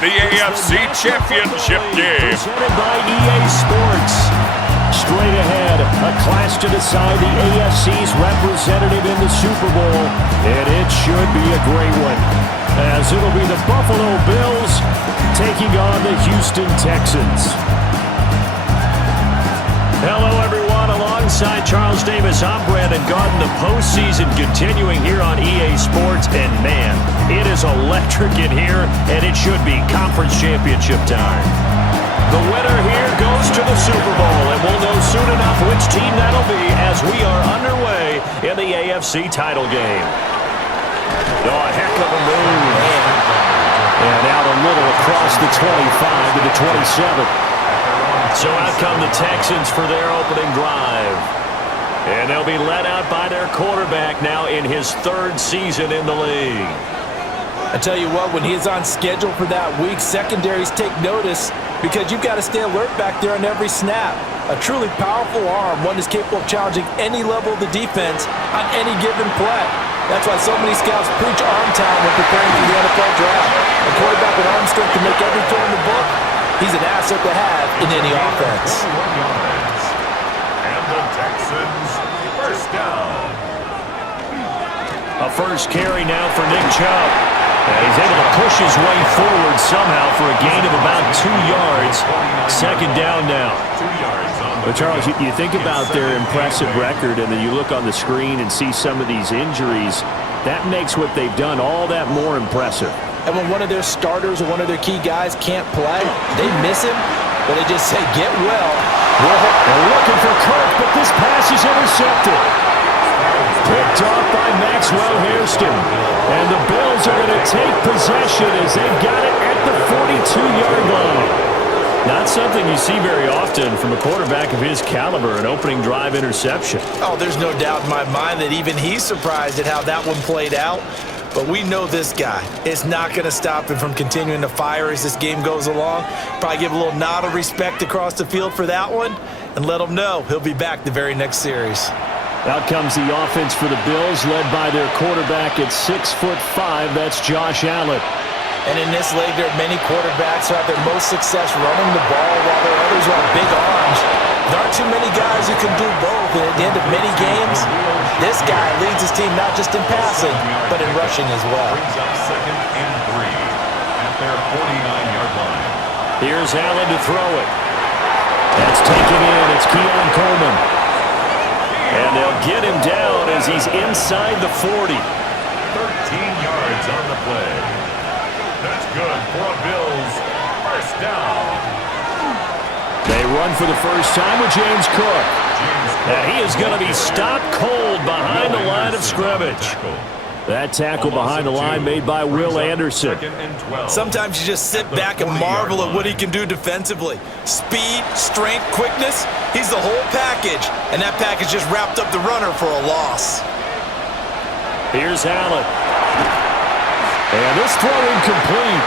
the AFC Championship game. Presented by EA Sports. Straight ahead, a clash to decide the AFC's representative in the Super Bowl, and it should be a great one, as it'll be the Buffalo Bills taking on the Houston Texans. Hello, everyone. Alongside Charles Davis, I'm Brandon Garden. The postseason continuing here on EA Sports, and man, it is electric in here, and it should be conference championship time. The winner here goes to the Super Bowl, and we'll know soon enough which team that'll be as we are underway in the AFC title game. Oh, a heck of a move. And out a little across the 25 to the 27. So out come the Texans for their opening drive. And they'll be led out by their quarterback now in his third season in the league. I tell you what, when he's on schedule for that week, secondaries take notice because you've got to stay alert back there on every snap. A truly powerful arm, one is capable of challenging any level of the defense on any given play. That's why so many scouts preach arm talent when preparing for the NFL draft. A quarterback with arm strength to make every throw in the book, he's an asset to have in any offense. And the Texans, first down. A first carry now for Nick Chubb. And he's able to push his way forward somehow for a gain of about 2 yards. Second down now. 2 yards on the But Charles, you think about their impressive record, and then you look on the screen and see some of these injuries. That makes what they've done all that more impressive. And when one of their starters or one of their key guys can't play, they miss him, but they just say, get well. They're looking for Kirk, but this pass is intercepted. Picked off by Maxwell Hairston. And the Bills are going to take possession as they've got it at the 42-yard line. Not something you see very often from a quarterback of his caliber, an opening drive interception. Oh, there's no doubt in my mind that even he's surprised at how that one played out. But we know this guy is not going to stop him from continuing to fire as this game goes along. Probably give a little nod of respect across the field for that one and let him know he'll be back the very next series. Out comes the offense for the Bills, led by their quarterback at 6'5". That's Josh Allen. And in this league, there are many quarterbacks who have their most success running the ball while there are others who have big arms. There aren't too many guys who can do both, and at the end of many games, this guy leads his team not just in passing, but in rushing as well. Brings up 2nd and 3 at their 49-yard line. Here's Allen to throw it. That's taken in. It's Keon Coleman. And they'll get him down as he's inside the 40. 13 yards on the play. That's good for a Bills first down. They run for the first time with James Cook. And he is going to be stopped cold behind the line of scrimmage. That tackle behind the line made by Will Anderson. Sometimes you just sit back and marvel at what he can do defensively. Speed, strength, quickness, he's the whole package. And that package just wrapped up the runner for a loss. Here's Allen. And this throw incomplete.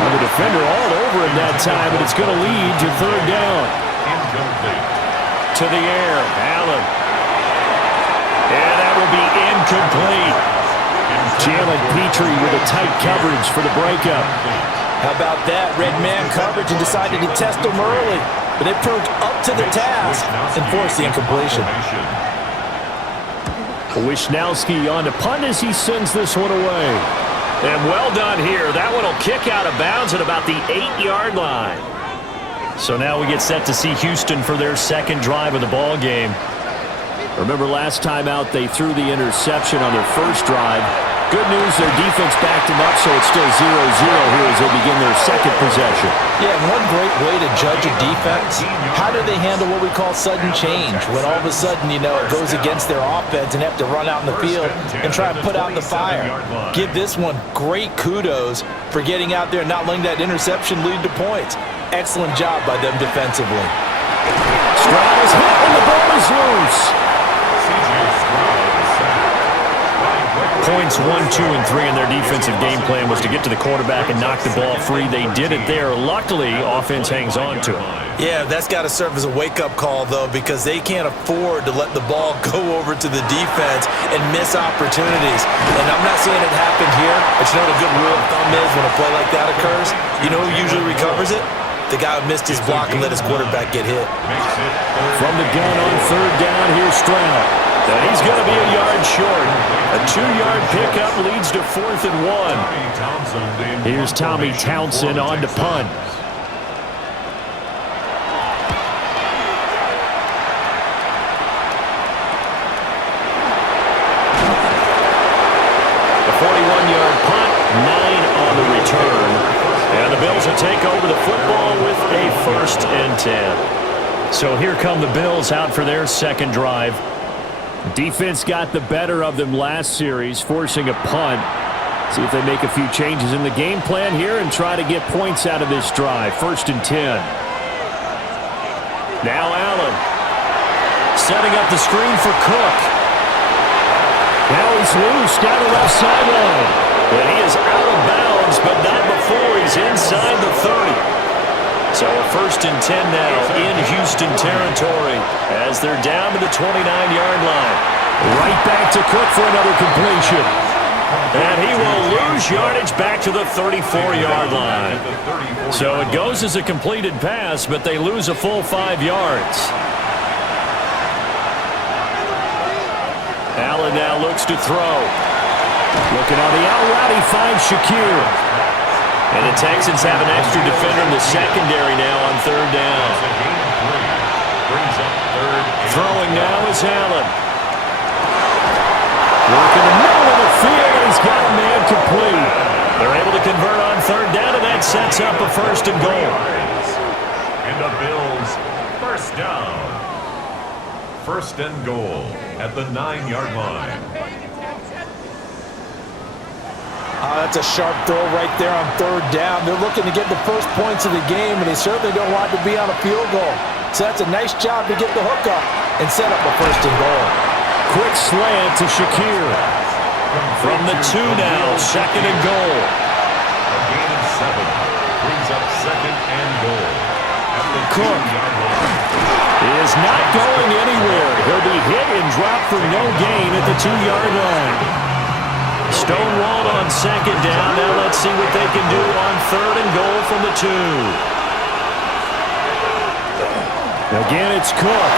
And the defender all over him that time, and it's going to lead to third down. Incomplete. To the air, Allen. And that will be incomplete. Jalen Petrie with a tight coverage for the breakup. How about that? Red man coverage and decided to test him early. But it proved up to the task and forced the incompletion. Wisnowski on to punt as he sends this one away. And well done here. That one will kick out of bounds at about the 8-yard line. So now we get set to see Houston for their second drive of the ball game. Remember last time out they threw the interception on their first drive. Good news, their defense backed them up, so it's still 0-0 here as they begin their second possession. Yeah, one great way to judge a defense, how do they handle what we call sudden change? When all of a sudden, you know, it goes against their offense and have to run out in the field and try and put out the fire. Give this one great kudos for getting out there and not letting that interception lead to points. Excellent job by them defensively. Stroud is hit and the ball is loose. Points 1, 2, and 3 in their defensive game plan was to get to the quarterback and knock the ball free. They did it there. Luckily, offense hangs on to it. Yeah, that's got to serve as a wake-up call, though, because they can't afford to let the ball go over to the defense and miss opportunities. And I'm not saying it happened here, but you know what a good rule of thumb is when a play like that occurs? You know who usually recovers it? The guy who missed his block and let his quarterback get hit. From the gun on third down, here's Stroud. And he's going to be a yard short. A 2-yard pickup leads to 4th and 1. Here's Tommy Townsend on to punt. A 41-yard punt, 9 on the return. And the Bills will take over the football with a 1st and 10. So here come the Bills out for their second drive. Defense got the better of them last series, forcing a punt. See if they make a few changes in the game plan here and try to get points out of this drive. 1st and 10. Now Allen. Setting up the screen for Cook. Now he's loose down the left sideline. And he is out of bounds, but not before he's inside the 30. So a 1st and 10 now in Houston territory as they're down to the 29-yard line. Right back to Cook for another completion. And he will lose yardage back to the 34-yard line. So it goes as a completed pass, but they lose a full 5 yards. Allen now looks to throw. Looking on the out route, he finds Shakir. And the Texans have an extra defender in the secondary now on third down. Throwing now is Allen. Working the middle of the field, and he's got a man complete. They're able to convert on third down, and that sets up a 1st and goal. And the Bills, 1st down. 1st and goal at the 9-yard line. That's a sharp throw right there on third down. They're looking to get the first points of the game, and they certainly don't want to be on a field goal. So that's a nice job to get the hook up and set up a 1st and goal. Quick slant to Shakir. From the 2 now, 2nd and goal. A gain of 7 brings up 2nd and goal at the Cook 2-yard line. Is not going anywhere. He'll be hit and dropped for no gain at the 2-yard line. Stonewalled on 2nd down. Now let's see what they can do on 3rd and goal from the 2. Again, it's Cook.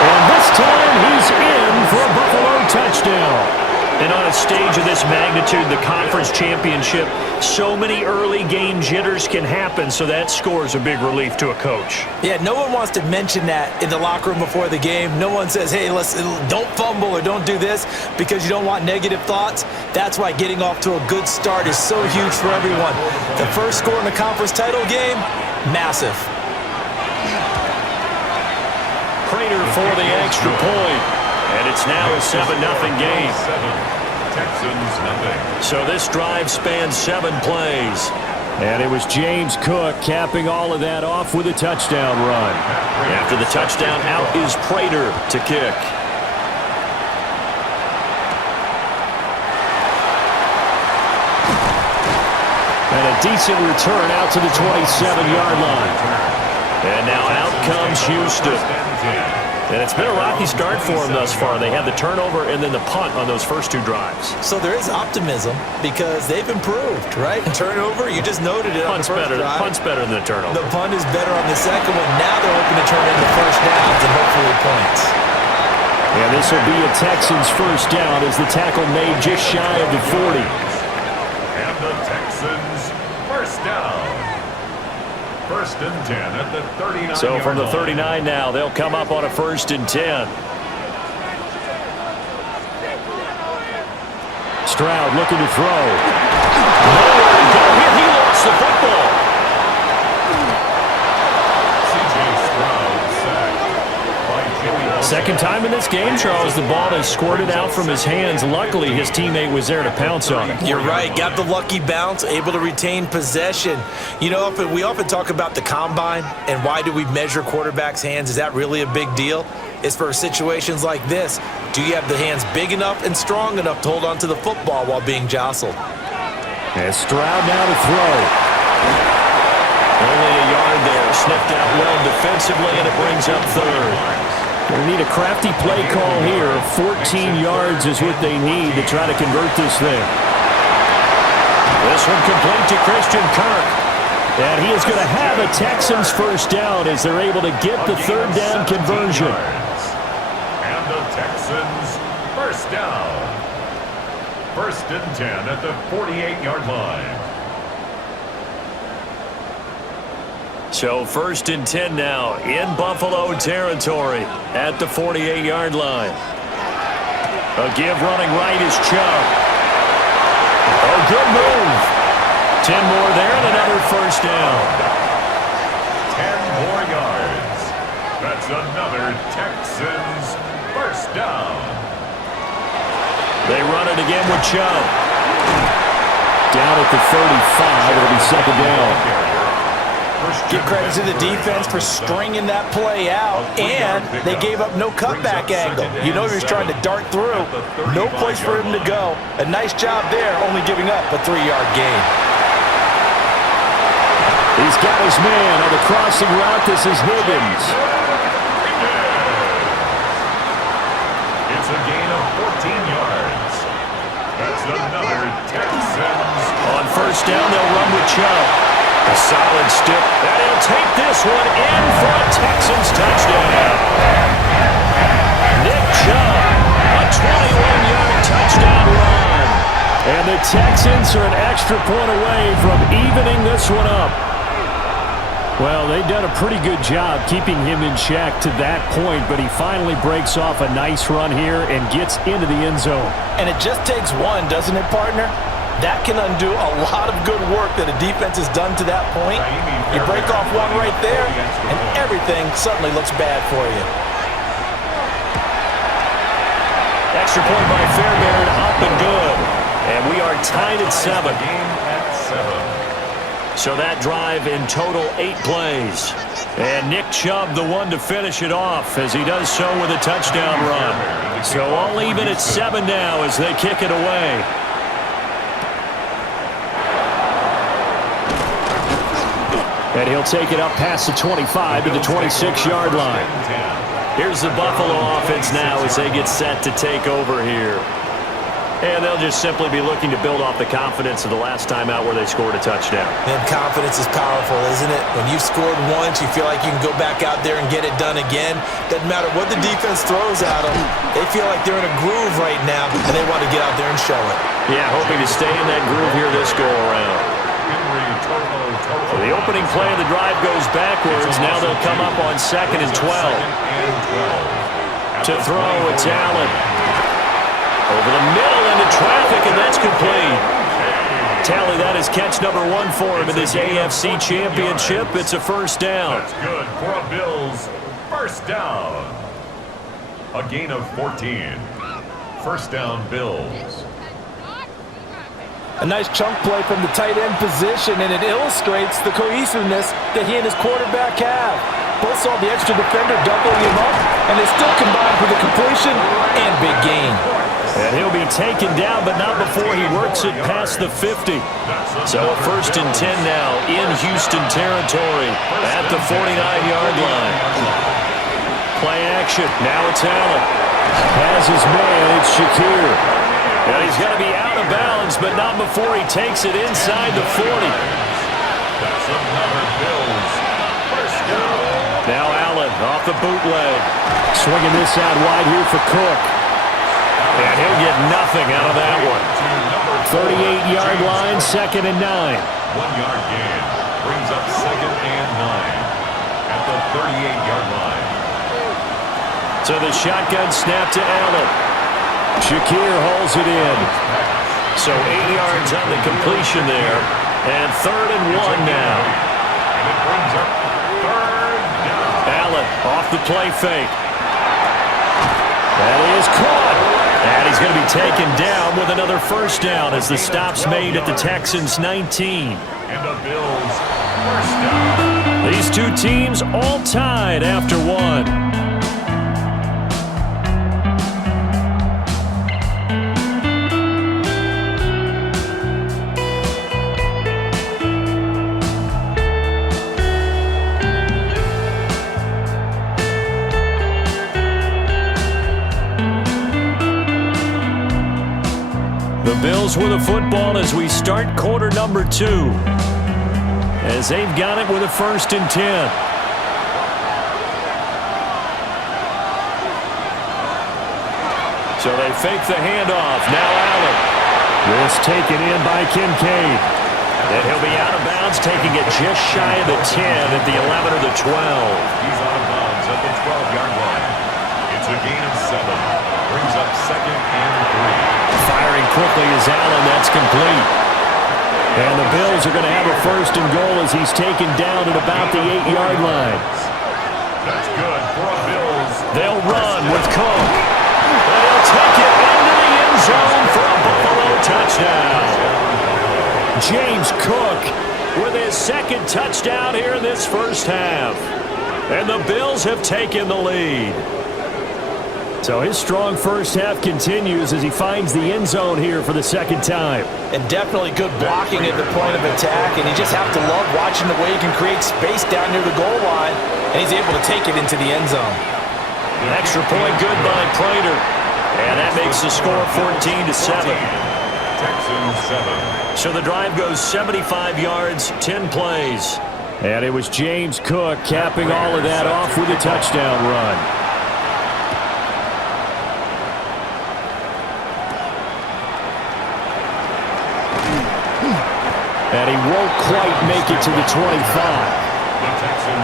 And this time he's in for a Buffalo touchdown. And on a stage of this magnitude, the conference championship, so many early game jitters can happen, so that score's a big relief to a coach. Yeah, no one wants to mention that in the locker room before the game. No one says, hey, don't fumble or don't do this because you don't want negative thoughts. That's why getting off to a good start is so huge for everyone. The first score in the conference title game, massive. Prater for the extra point. And it's now a 7-0 game. Texans nothing. So this drive spans 7 plays. And it was James Cook capping all of that off with a touchdown run. After the touchdown, out is Prater to kick. And a decent return out to the 27-yard line. And now out comes Houston. And it's been a rocky start for them thus far. They had the turnover and then the punt on those first 2 drives. So there is optimism because they've improved, right? Turnover, you just noted it on the first drive. Punt's better than the turnover. The punt is better on the second one. Now they're hoping to turn into first downs and hopefully points. And this will be a Texans first down as the tackle made just shy of the 40. And the Texans first down. 1st and 10 at the 39. So from the 39 now, they'll come up on a 1st and 10. Stroud looking to throw. Nowhere to go here. He lost the football. Second time in this game, Charles, the ball has squirted out from his hands. Luckily, his teammate was there to pounce on it. You're right. Got the lucky bounce, able to retain possession. You know, we often talk about the combine and why do we measure quarterbacks' hands. Is that really a big deal? It's for situations like this. Do you have the hands big enough and strong enough to hold on to the football while being jostled? And Stroud now to throw. Only a yard there. Sniffed out well defensively, and it brings up 3rd. They need a crafty play call here. 14 yards is what they need to try to convert this thing. This one complete to Christian Kirk. And he is going to have a Texans first down as they're able to get the third down conversion. And the Texans first down. 1st and 10 at the 48-yard line. So 1st and 10 now in Buffalo territory at the 48-yard line. A give running right is Chubb. Oh, good move. 10 more there and another first down. 10 more yards. That's another Texans first down. They run it again with Chubb. Down at the 35, it'll be 2nd down. Give credit to the defense for stringing that play out, and they gave up no cutback angle. You know he was trying to dart through. No place for him to go. A nice job there, only giving up a 3-yard gain. He's got his man on the crossing route. This is Higgins. It's a gain of 14 yards. That's another Texans. On first down, they'll run with Chubb. A solid stick, and he'll take this one in for a Texans touchdown. Nick Chubb, a 21-yard touchdown run. And the Texans are an extra point away from evening this one up. Well, they've done a pretty good job keeping him in check to that point, but he finally breaks off a nice run here and gets into the end zone. And it just takes one, doesn't it, partner? That can undo a lot of good work that a defense has done to that point. You break off one right there, and everything suddenly looks bad for you. Extra point by Fairbairn, up and good. And we are tied at 7. So that drive in total 8 plays. And Nick Chubb, the one to finish it off, as he does so with a touchdown run. So all even at 7 now as they kick it away. And he'll take it up past the 25 to the 26-yard line. Here's the Buffalo offense now as they get set to take over here. And they'll just simply be looking to build off the confidence of the last time out where they scored a touchdown. And confidence is powerful, isn't it? When you've scored once, you feel like you can go back out there and get it done again. Doesn't matter what the defense throws at them. They feel like they're in a groove right now, and they want to get out there and show it. Yeah, hoping to stay in that groove here this go-around. So the opening play of the drive goes backwards. Now they'll come up on 2nd and 12. To throw, it's Allen. Over the middle into traffic, and that's complete. Tally, that is catch number 1 for him in this AFC Championship. It's a first down. That's good for a Bills first down. A gain of 14. First down, Bills. A nice chunk play from the tight end position, and it illustrates the cohesiveness that he and his quarterback have. Both saw the extra defender doubling him up, and they still combined for the completion and big gain. And he'll be taken down, but not before he works it past the 50. So a 1st and 10 now in Houston territory at the 49-yard line. Play action. Now it's Allen. Has his man. It's Shakir. And he's going to be out of bounds, but not before he takes it inside the 40. That's another Bills first down. Now Allen off the bootleg. Swinging this out wide here for Cook. And he'll get nothing out of that one. 38-yard line, 2nd and 9. 1-yard gain brings up 2nd and 9 at the 38-yard line. So the shotgun snap to Allen. Shakir hauls it in. So 8 yards on the completion there. And 3rd and 1 now. And it brings up 3rd down. Allen off the play fake. That is caught. And he's going to be taken down with another first down as the stop's made at the Texans' 19. And the Bills first down. These two teams all tied after 1. The Bills with the football as we start quarter number 2. as they've got it with a 1st and 10. So they fake the handoff. Now Allen. This taken in by Kincaid. And he'll be out of bounds, taking it just shy of the 10 at the 11 or the 12. He's out of bounds at the 12-yard line. It's a gain of 7. Brings up 2nd and 3. Firing quickly is Allen. That's complete. And the Bills are going to have a 1st and goal as he's taken down at about the 8-yard line. That's good for a Bills. They'll run with Cook. And he'll take it into the end zone for a Buffalo touchdown. James Cook with his 2nd touchdown here in this first half. And the Bills have taken the lead. So his strong first half continues as he finds the end zone here for the 2nd time. And definitely good blocking at the point of attack, and you just have to love watching the way he can create space down near the goal line, and he's able to take it into the end zone. Extra point good by Prater. And that makes the score 14-7. Texans 7. So the drive goes 75 yards, 10 plays. And it was James Cook capping all of that off with a touchdown run. And he won't quite make it to the 25.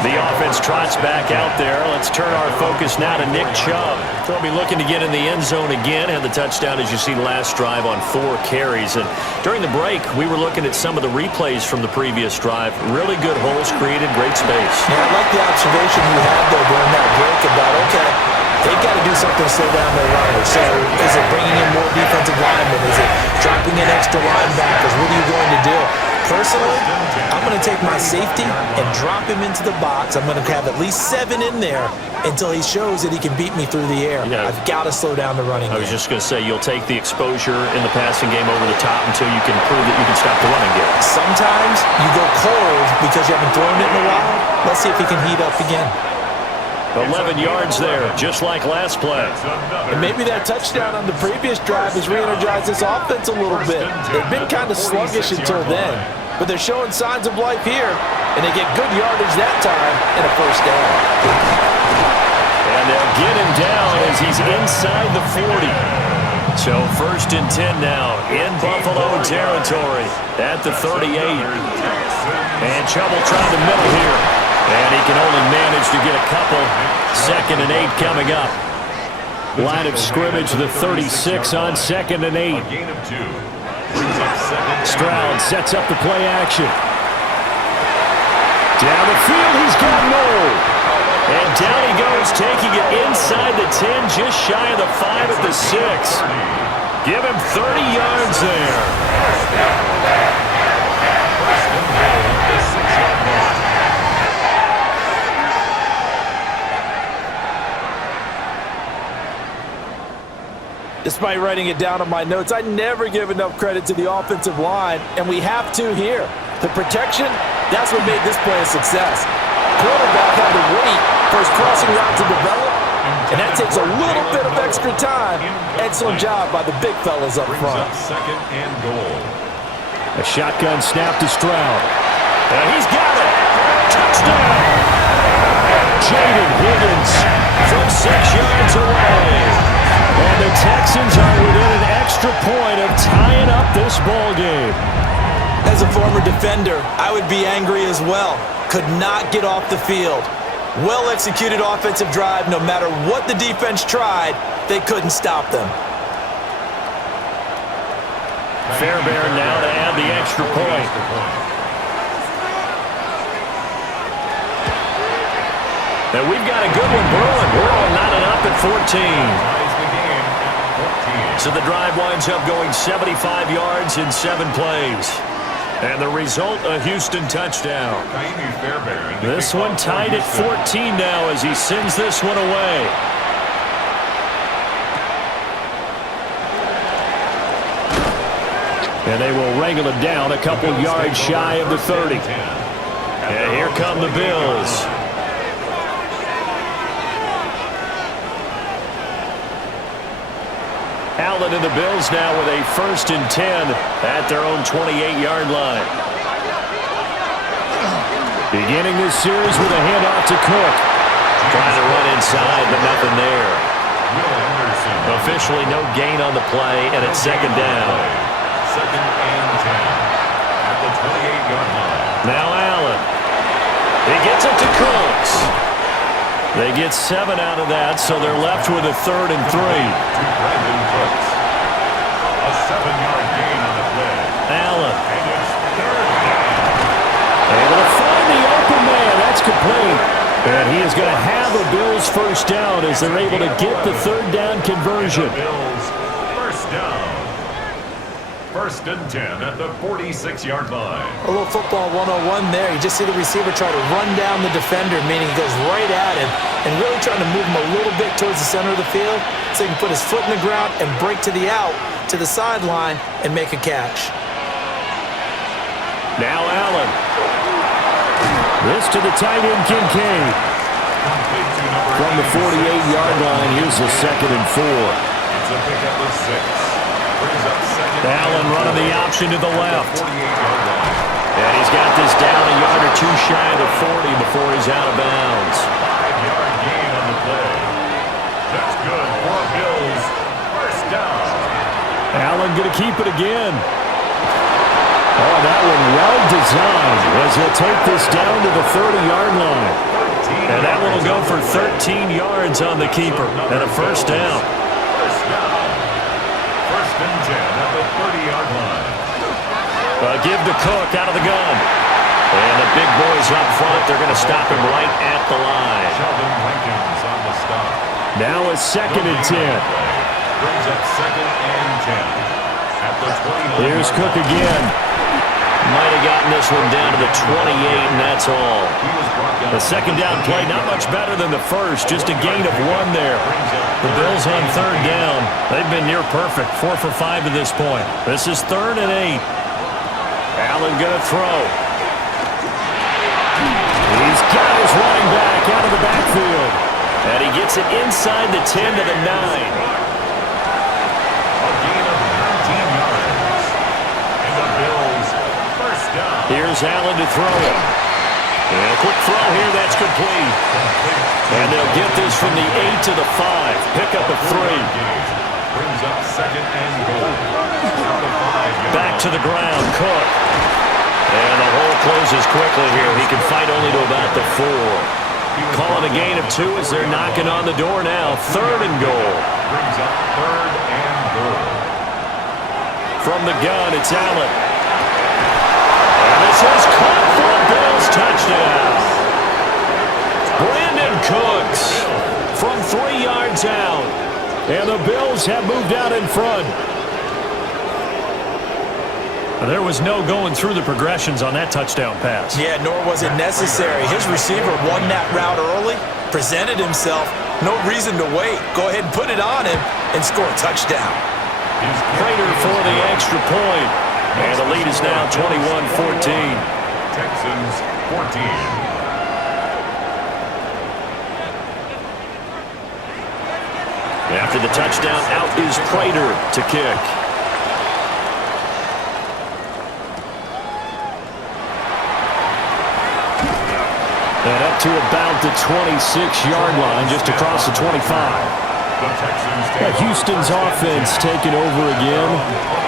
The offense trots back out there. Let's turn our focus now to Nick Chubb. They'll be looking to get in the end zone again. Had the touchdown, as you see, last drive on 4 carries. And during the break, we were looking at some of the replays from the previous drive. Really good holes created, great space. Yeah, I like the observation you had, though, during that break about, okay, they've got to do something to slow down their runners. So is it bringing in more defensive linemen? Is it dropping in extra linebackers? What are you going to do? Personally, I'm going to take my safety and drop him into the box. I'm going to have at least 7 in there until he shows that he can beat me through the air. Yeah. I've got to slow down the running game. I was just going to say, you'll take the exposure in the passing game over the top until you can prove that you can stop the running game. Sometimes you go cold because you haven't thrown it in a while. Let's see if he can heat up again. 11 yards there, just like last play. And maybe that touchdown on the previous drive has re-energized this offense a little bit. They've been kind of sluggish until then, but they're showing signs of life here, and they get good yardage that time and a 1st down. And they'll get him down as he's inside the 40. So 1st and 10 now in Buffalo territory at the 38. And Chubb will try the middle here. And he can only manage to get a couple. 2nd and 8 coming up. Line of scrimmage, the 36 on 2nd and 8. Stroud sets up the play action. Down the field, he's got Noel. And down he goes, taking it inside the 10, just shy of the 5 at the 6. Give him 30 yards there. Despite writing it down on my notes, I never give enough credit to the offensive line, and we have to here. The protection, that's what made this play a success. Quarterback had to wait for his crossing route to develop, and that takes a little bit of extra time. Excellent job by the big fellas up front. 2nd and goal. A shotgun snap to Stroud. And he's got it. Touchdown. Jaden Higgins from 6 yards away. And the Texans are within an extra point of tying up this ball game. As a former defender, I would be angry as well. Could not get off the field. Well-executed offensive drive. No matter what the defense tried, they couldn't stop them. Fairbairn now to add the extra point. And we've got a good one brewing. We're all knotted up at 14. So the drive winds up going 75 yards in 7 plays. And the result, a Houston touchdown. This one tied at 14 now as he sends this one away. And they will wrangle it down a couple yards shy of the 30. And here come the Bills. Allen and the Bills now with a 1st and 10 at their own 28-yard line. Beginning this series with a handoff to Cook. Trying to run inside, but nothing there. Officially no gain on the play, and it's second down. Second and 10 at the 28-yard line. Now Allen. He gets it to Cooks. They get 7 out of that, so they're left with a 3rd and 3. To Brandon Cooks. A 7-yard gain on the play. Allen. And it's third down. Able to find the open man. That's complete. And he is going to have a Bills first down as they're able to get the 3rd down conversion. Bills first down. First and 10 at the 46-yard line. A little football 101 there. You just see the receiver try to run down the defender, meaning he goes right at him and really trying to move him a little bit towards the center of the field so he can put his foot in the ground and break to the out, to the sideline, and make a catch. Now Allen. This to the tight end, Kincaid. From the 48-yard line, here's the 2nd and 4. It's a pickup of 6. Brings up second. Allen running the option to the left. 48-yard line. And he's got this down a yard or two shy of the 40 before he's out of bounds. 5-yard gain on the play. That's good for Bills. First down. Allen going to keep it again. Oh, that one well designed as he'll take this down to the 30-yard line. And that one will go for 13 yards on the keeper and a first down. First down. First and 10 at the 30-yard line. Give to Cook out of the gun. And the big boys up front, they're going to stop him right at the line. Sheldon Rankins on the stop. Now it's 2nd and 10. Brings up 2nd and 10 at the 29. Here's Cook again. Might have gotten this one down to the 28, and that's all. The second down play, not much better than the first, just a gain of 1 there. The Bills on 3rd down. They've been near perfect, 4 for 5 to this point. This is 3rd and 8. Allen going to throw. He's got his running back out of the backfield. And he gets it inside the 10 to the 9. Here's Allen to throw it. And a quick throw here, that's complete. And they'll get this from the 8 to the 5. Pick up a 3. Brings up 2nd and goal. Back to the ground, Cook. And the hole closes quickly here. He can fight only to about the 4. Calling a gain of 2 as they're knocking on the door now. 3rd and goal. Brings up 3rd and goal. From the gun, it's Allen. This is caught for a Bills touchdown. Brandon Cooks from 3 yards out. And the Bills have moved out in front. There was no going through the progressions on that touchdown pass. Yeah, nor was it necessary. His receiver won that route early, presented himself. No reason to wait. Go ahead and put it on him and score a touchdown. Prater for the extra point. And the lead is now 21-14. Texans 14. After the touchdown, out is Prater to kick. And up to about the 26-yard line, just across the 25. Houston's offense taking over again.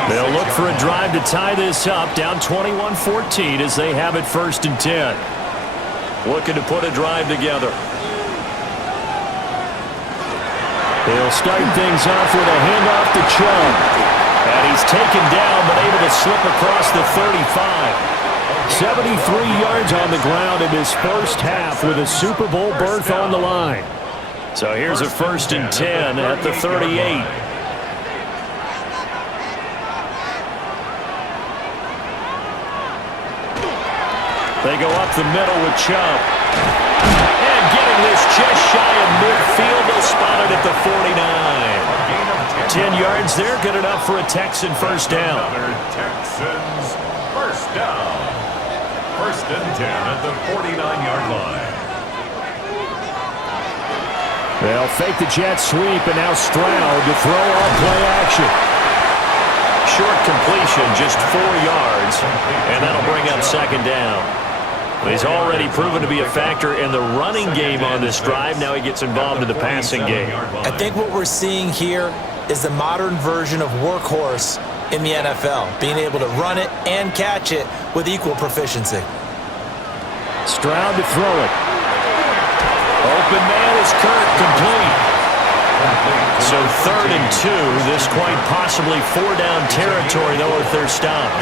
They'll look for a drive to tie this up, down 21-14 as they have it 1st and 10. Looking to put a drive together. They'll start things off with a handoff to Chubb. And he's taken down but able to slip across the 35. 73 yards on the ground in his first half with a Super Bowl berth on the line. So here's a 1st and 10 at the 38. They go up the middle with Chubb. And getting this just shy of midfield, they'll spot it at the 49. 10 yards there, good enough for a Texan first down. Texans first down. 1st and 10 at the 49-yard line. They'll fake the jet sweep, and now Stroud to throw on play action. Short completion, just 4 yards, and that'll bring up 2nd down. He's already proven to be a factor in the running game on this drive. Now he gets involved in the passing game. I think what we're seeing here is the modern version of workhorse in the NFL, being able to run it and catch it with equal proficiency. Stroud to throw it. Open man is Kirk, complete. So 3rd and 2. This quite possibly 4-down territory, though, if they're stopped.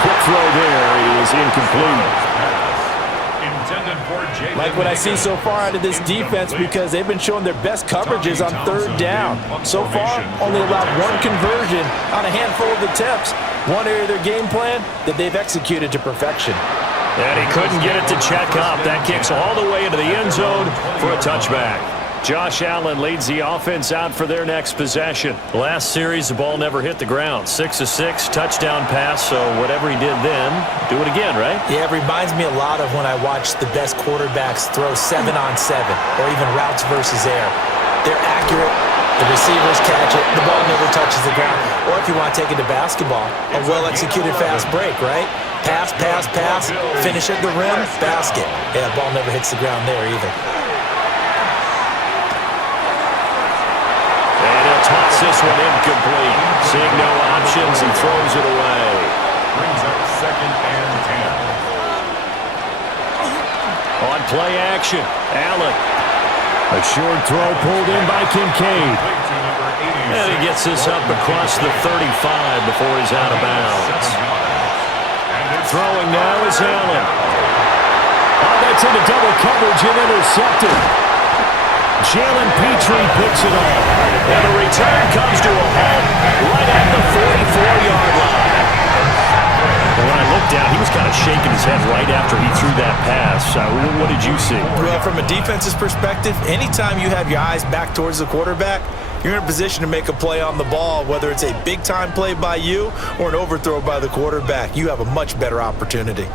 Quick throw there is incomplete. Like what I see so far out of this defense, because they've been showing their best coverages on 3rd down. So far, only allowed 1 conversion on a handful of attempts. One area of their game plan that they've executed to perfection. And he couldn't get it to check up. That kicks all the way into the end zone for a touchback. Josh Allen leads the offense out for their next possession. Last series, the ball never hit the ground. 6 of 6, touchdown pass, so whatever he did then, do it again, right? Yeah, it reminds me a lot of when I watched the best quarterbacks throw 7-on-7 or even routes versus air. They're accurate. The receivers catch it. The ball never touches the ground. Or if you want to take it to basketball, a well-executed fast break, right? Pass, pass, pass, finish at the rim, basket. Yeah, ball never hits the ground there either. Toss this one incomplete. Seeing no options, he throws it away. Brings up 2nd and 10. On play action, Allen. A short throw pulled in by Kincaid. And he gets this up across the 35 before he's out of bounds. Throwing now is Allen. Oh, that's into double coverage and intercepted. Jalen Petrie picks it up. And the return comes to a halt right at the 44-yard line. And when I looked down, he was kind of shaking his head right after he threw that pass. What did you see? Well, from a defense's perspective, anytime you have your eyes back towards the quarterback, you're in a position to make a play on the ball, whether it's a big-time play by you or an overthrow by the quarterback. You have a much better opportunity.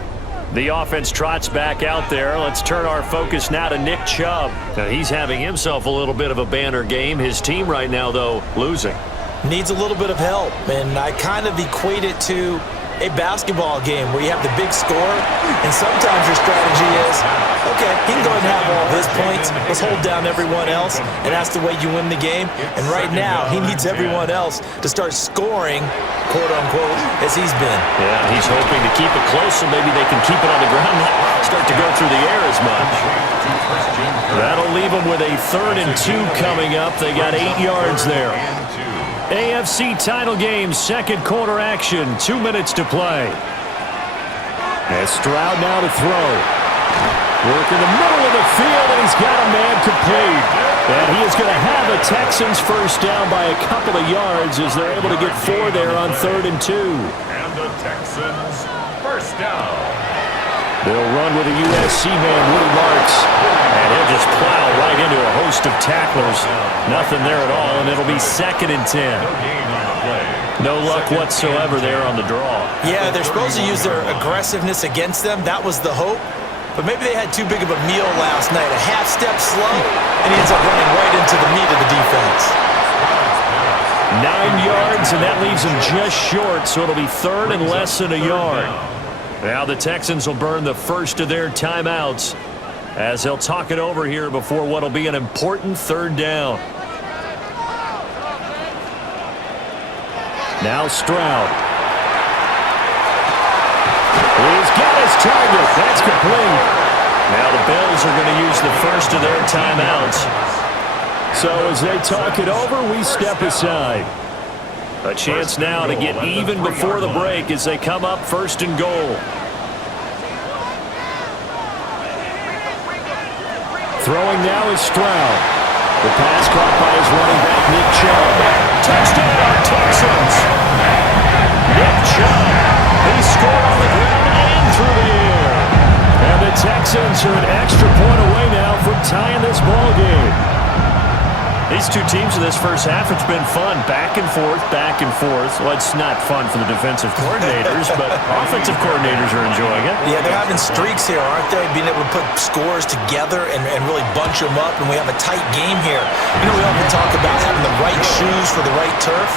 The offense trots back out there. Let's turn our focus now to Nick Chubb. Now, he's having himself a little bit of a banner game. His team right now, though, losing. Needs a little bit of help, and I kind of equate it to a basketball game where you have the big score, and sometimes your strategy is, okay, he can go ahead and have all of his points. Let's hold down everyone else, and that's the way you win the game. And right now, he needs everyone else to start scoring, quote-unquote, as he's been. Yeah, he's hoping to keep it close so maybe they can keep it on the ground, not start to go through the air as much. That'll leave them with a 3rd and 2 coming up. They got 8 yards there. AFC title game, 2nd quarter action, 2 minutes to play. And Stroud now to throw. Work in the middle of the field, and he's got a man complete. And he is going to have the Texans first down by a couple of yards as they're able to get 4 there on 3rd and 2. And the Texans first down. They'll run with a USC man, Woody Marks. And he'll just plow right into a host of tacklers. Nothing there at all, and it'll be 2nd and 10. No luck whatsoever there on the draw. Yeah, they're supposed to use their aggressiveness against them. That was the hope. But maybe they had too big of a meal last night. A half step slow, and he ends up running right into the meat of the defense. 9 yards, and that leaves him just short, so it'll be 3rd and less than a yard. Now the Texans will burn the first of their timeouts as they'll talk it over here before what will be an important 3rd down. Now Stroud. He's got his target. That's complete. Now the Bills are going to use the first of their timeouts. So as they talk it over, we step aside. A chance now to get even before the break as they come up 1st and goal. Throwing now is Stroud. The pass caught by his running back, Nick Chubb. Touchdown, Texans! Nick Chubb. He scored on the ground and through the air. And the Texans are an extra point away now from tying this ball game. These two teams in this first half, it's been fun. Back and forth, back and forth. Well, it's not fun for the defensive coordinators, but offensive coordinators are enjoying it. Yeah, they're having streaks here, aren't they? Being able to put scores together and really bunch them up, and we have a tight game here. You know, we often talk about having the right shoes for the right turf.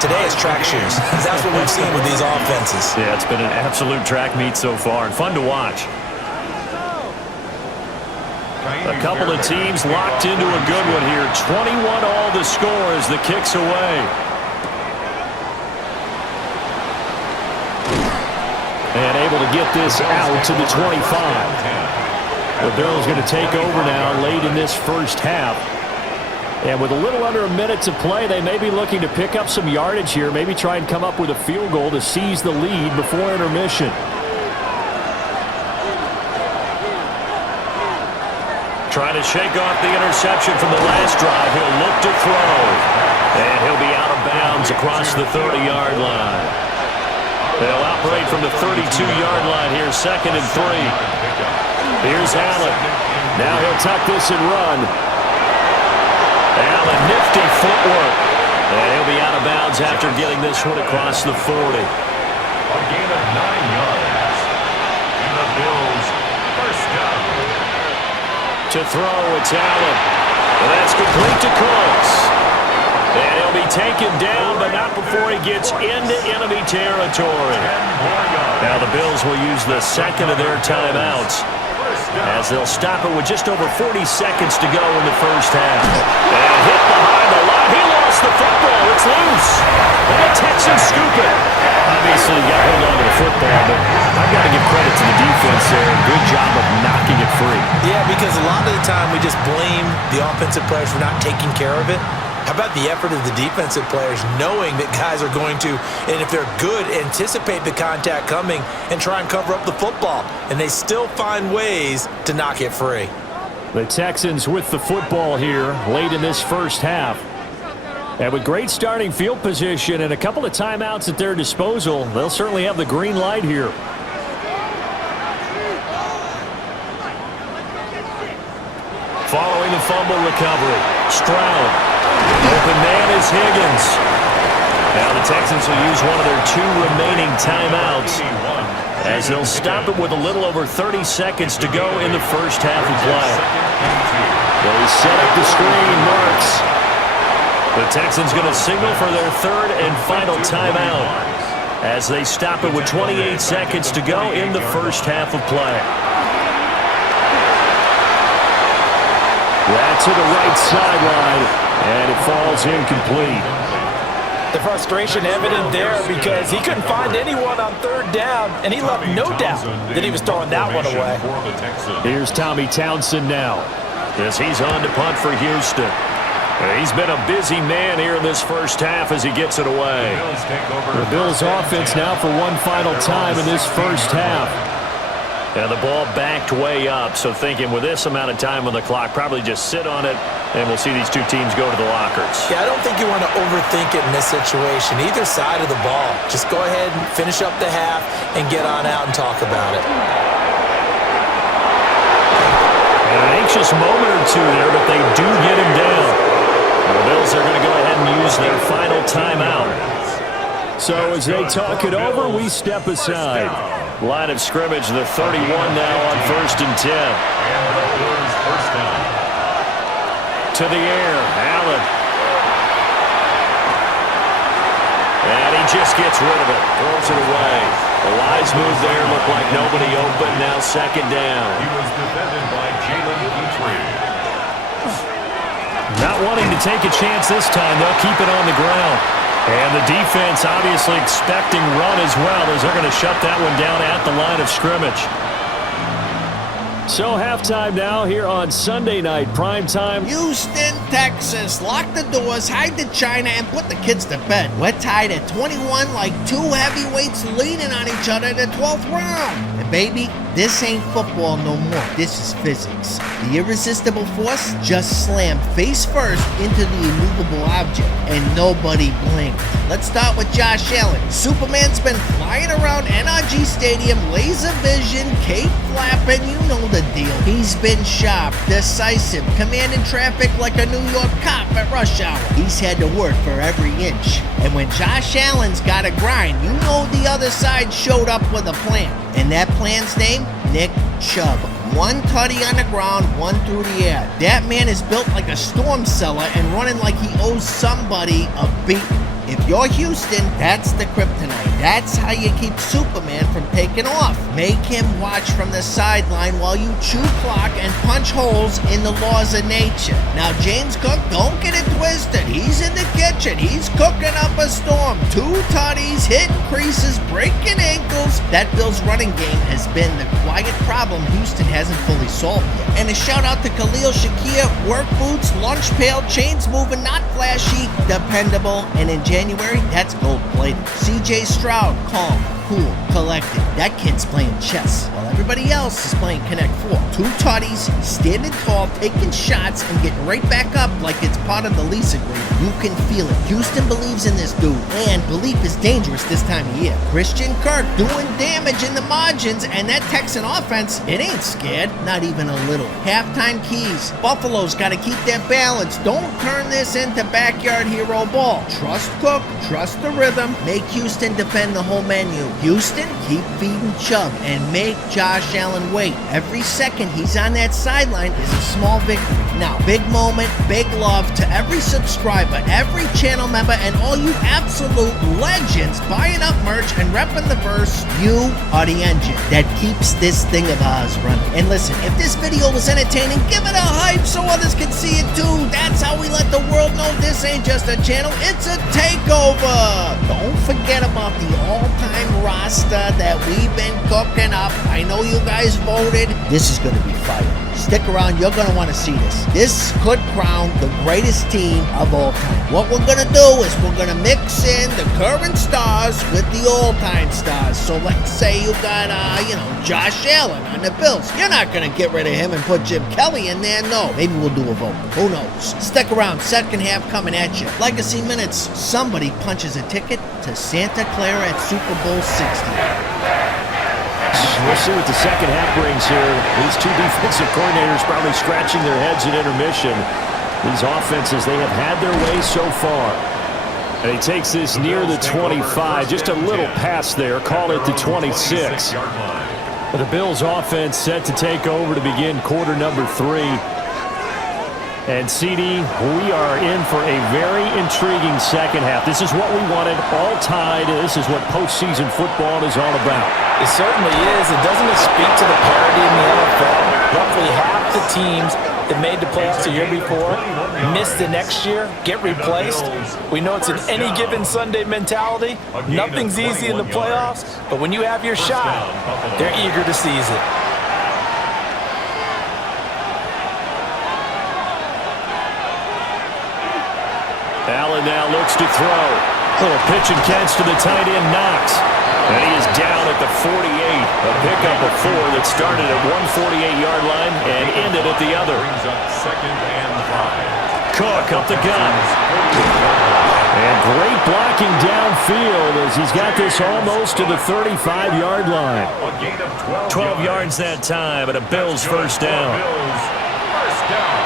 Today it's track shoes. That's what we've seen with these offenses. Yeah, it's been an absolute track meet so far and fun to watch. A couple of teams locked into a good one here. 21 all the score as the kick's away. And able to get this out to the 25. The Bills going to take over now late in this first half. And with a little under a minute to play, they may be looking to pick up some yardage here, maybe try and come up with a field goal to seize the lead before intermission. Trying to shake off the interception from the last drive. He'll look to throw. And he'll be out of bounds across the 30-yard line. They'll operate from the 32-yard line here, 2nd and 3. Here's Allen. Now he'll tuck this and run. Allen, nifty footwork. And he'll be out of bounds after getting this one across the 40. A gain of 9 yards. And the Bills first down. To throw, it's Allen. And that's complete to Cooks. And he'll be taken down, but not before he gets into enemy territory. Now the Bills will use the second of their timeouts as they'll stop it with just over 40 seconds to go in the first half. And hit behind the line. He lost the football. It's loose. And the Texans scoop it. Obviously, you got to hold on to the football, but I've got to give credit to the defense there. Good job of knocking it free. Yeah, because a lot of the time we just blame the offensive players for not taking care of it. How about the effort of the defensive players knowing that guys are going to, and if they're good, anticipate the contact coming and try and cover up the football. And they still find ways to knock it free. The Texans with the football here late in this first half. And with great starting field position and a couple of timeouts at their disposal, they'll certainly have the green light here. Following the fumble recovery, Stroud. Open man is Higgins. Now the Texans will use one of their 2 remaining timeouts as they'll stop it with a little over 30 seconds to go in the first half of play. They set up the screen, Marks. The Texans going to signal for their 3rd and final timeout as they stop it with 28 seconds to go in the first half of play. That's to the right sideline. And it falls incomplete. The frustration evident there because he couldn't find anyone on 3rd down, and he left no doubt that he was throwing that one away. Here's Tommy Townsend now as he's on to punt for Houston. He's been a busy man here in this first half as he gets it away. The Bills offense now for one final time in this first half. And the ball backed way up, so thinking with this amount of time on the clock, probably just sit on it, and we'll see these 2 teams go to the lockers. Yeah, I don't think you want to overthink it in this situation. Either side of the ball. Just go ahead and finish up the half and get on out and talk about it. And an anxious moment or 2 there, but they do get him down. The Bills are going to go ahead and use their final timeout. So as they talk it over, we step aside. Line of scrimmage, the 31 now on 1st and 10. To the air, Allen. And he just gets rid of it, throws it away. A wise move there, looked like nobody open, now 2nd down. He was defended by Jalen Petrie. Not wanting to take a chance this time, they'll keep it on the ground. And the defense obviously expecting run as well as they're going to shut that one down at the line of scrimmage. So halftime now here on Sunday night, prime time. Houston, Texas. Lock the doors, hide the china, and put the kids to bed. We're tied at 21 like 2 heavyweights leaning on each other in the 12th round. And baby, this ain't football no more. This is physics. The irresistible force just slammed face first into the immovable object, and nobody blinked. Let's start with Josh Allen. Superman's been flying around NRG Stadium, laser vision, cape flapping, you know the deal. He's been sharp, decisive, commanding traffic like a New York cop at rush hour. He's had to work for every inch. And when Josh Allen's got a grind, you know the other side showed up with a plan. And that plan's name? Nick Chubb. 1 tutty on the ground, 1 through the air. That man is built like a storm cellar and running like he owes somebody a beating. If you're Houston, that's the kryptonite. That's how you keep Superman from taking off. Make him watch from the sideline while you chew clock and punch holes in the laws of nature. Now, James Cook, don't get it twisted. He's in the kitchen. He's cooking up a storm. 2 tutties, hitting creases, breaking ankles. That Bills running game has been the quiet problem Houston hasn't fully solved yet. And a shout out to Khalil Shakir, work boots, lunch pail, chains moving, not flashy, dependable, and in January, that's gold-plated. CJ Stroud, calm, cool, collected. That kid's playing chess, while everybody else is playing Connect 4. 2 tutties, standing tall, taking shots, and getting right back up like it's part of the lease agreement. You can feel it. Houston believes in this dude, and belief is dangerous this time of year. Christian Kirk doing damage in the margins, and that Texan offense, it ain't scared, not even a little. Halftime keys. Buffalo's got to keep their balance. Don't turn this into backyard hero ball. Trust Cook, trust the rhythm, make Houston defend the whole menu. Houston, keep feeding Chubb and make Josh Allen wait. Every second he's on that sideline is a small victory. Now, big moment, big love to every subscriber, every channel member, and all you absolute legends buying up merch and repping the verse. You are the engine that keeps this thing of ours running. And listen, if this video was entertaining, give it a hype so others can see it too. That's how we let the world know this ain't just a channel, it's a takeover. Don't forget about the all-time roster that we've been cooking up. I know you guys voted. This is going to be fire. Stick around, you're going to want to see this. This could crown the greatest team of all time. What we're going to do is we're going to mix in the current stars with the all-time stars. So let's say you got, Josh Allen on the Bills. You're not going to get rid of him and put Jim Kelly in there. No, maybe we'll do a vote. Who knows? Stick around, second half coming at you. Legacy Minutes, somebody punches a ticket to Santa Clara at Super Bowl 60. We'll see what the second half brings here. These 2 defensive coordinators probably scratching their heads at intermission. These offenses, they have had their way so far. And he takes this near the 25, just a little pass there, call it the 26. But the Bills offense set to take over to begin quarter number 3. And CD, we are in for a very intriguing second half. This is what we wanted, all tied. This is what postseason football is all about. It certainly is. And doesn't it speak to the parity in the NFL? Roughly half the teams that made the playoffs the year before miss the next year, get replaced. We know it's an any given Sunday mentality. Nothing's easy in the playoffs, but when you have your shot, they're eager to seize it. Allen now looks to throw. Little pitch and catch to the tight end, Knox. And he is down at the 48. A pickup of 4 that started at 148-yard line and ended at the other. Brings up second and 5. Cook up the gut. And great blocking downfield as he's got this almost to the 35-yard line. A gain of 12 yards that time, and a Bills first down. Bills first down.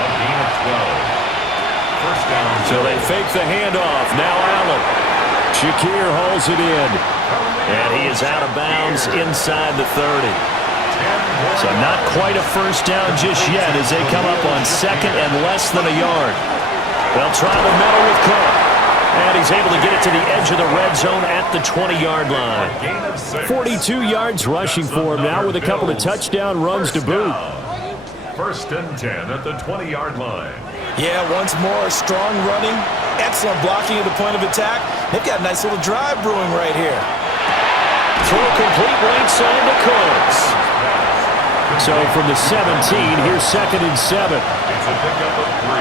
A gain of 12. First down. So they fake the handoff. Now Allen. Shakir hauls it in. And he is out of bounds inside the 30. So not quite a first down just yet as they come up on second and less than a yard. They'll try the middle with Cook. And he's able to get it to the edge of the red zone at the 20-yard line. 42 yards rushing for him now with a couple of touchdown runs to boot. First and 10 at the 20-yard line. Yeah, once more, strong running, excellent blocking at the point of attack. They've got a nice little drive brewing right here. Throw complete right side to Cooks. So from the 17, here's second and 7. It's a pickup of 3.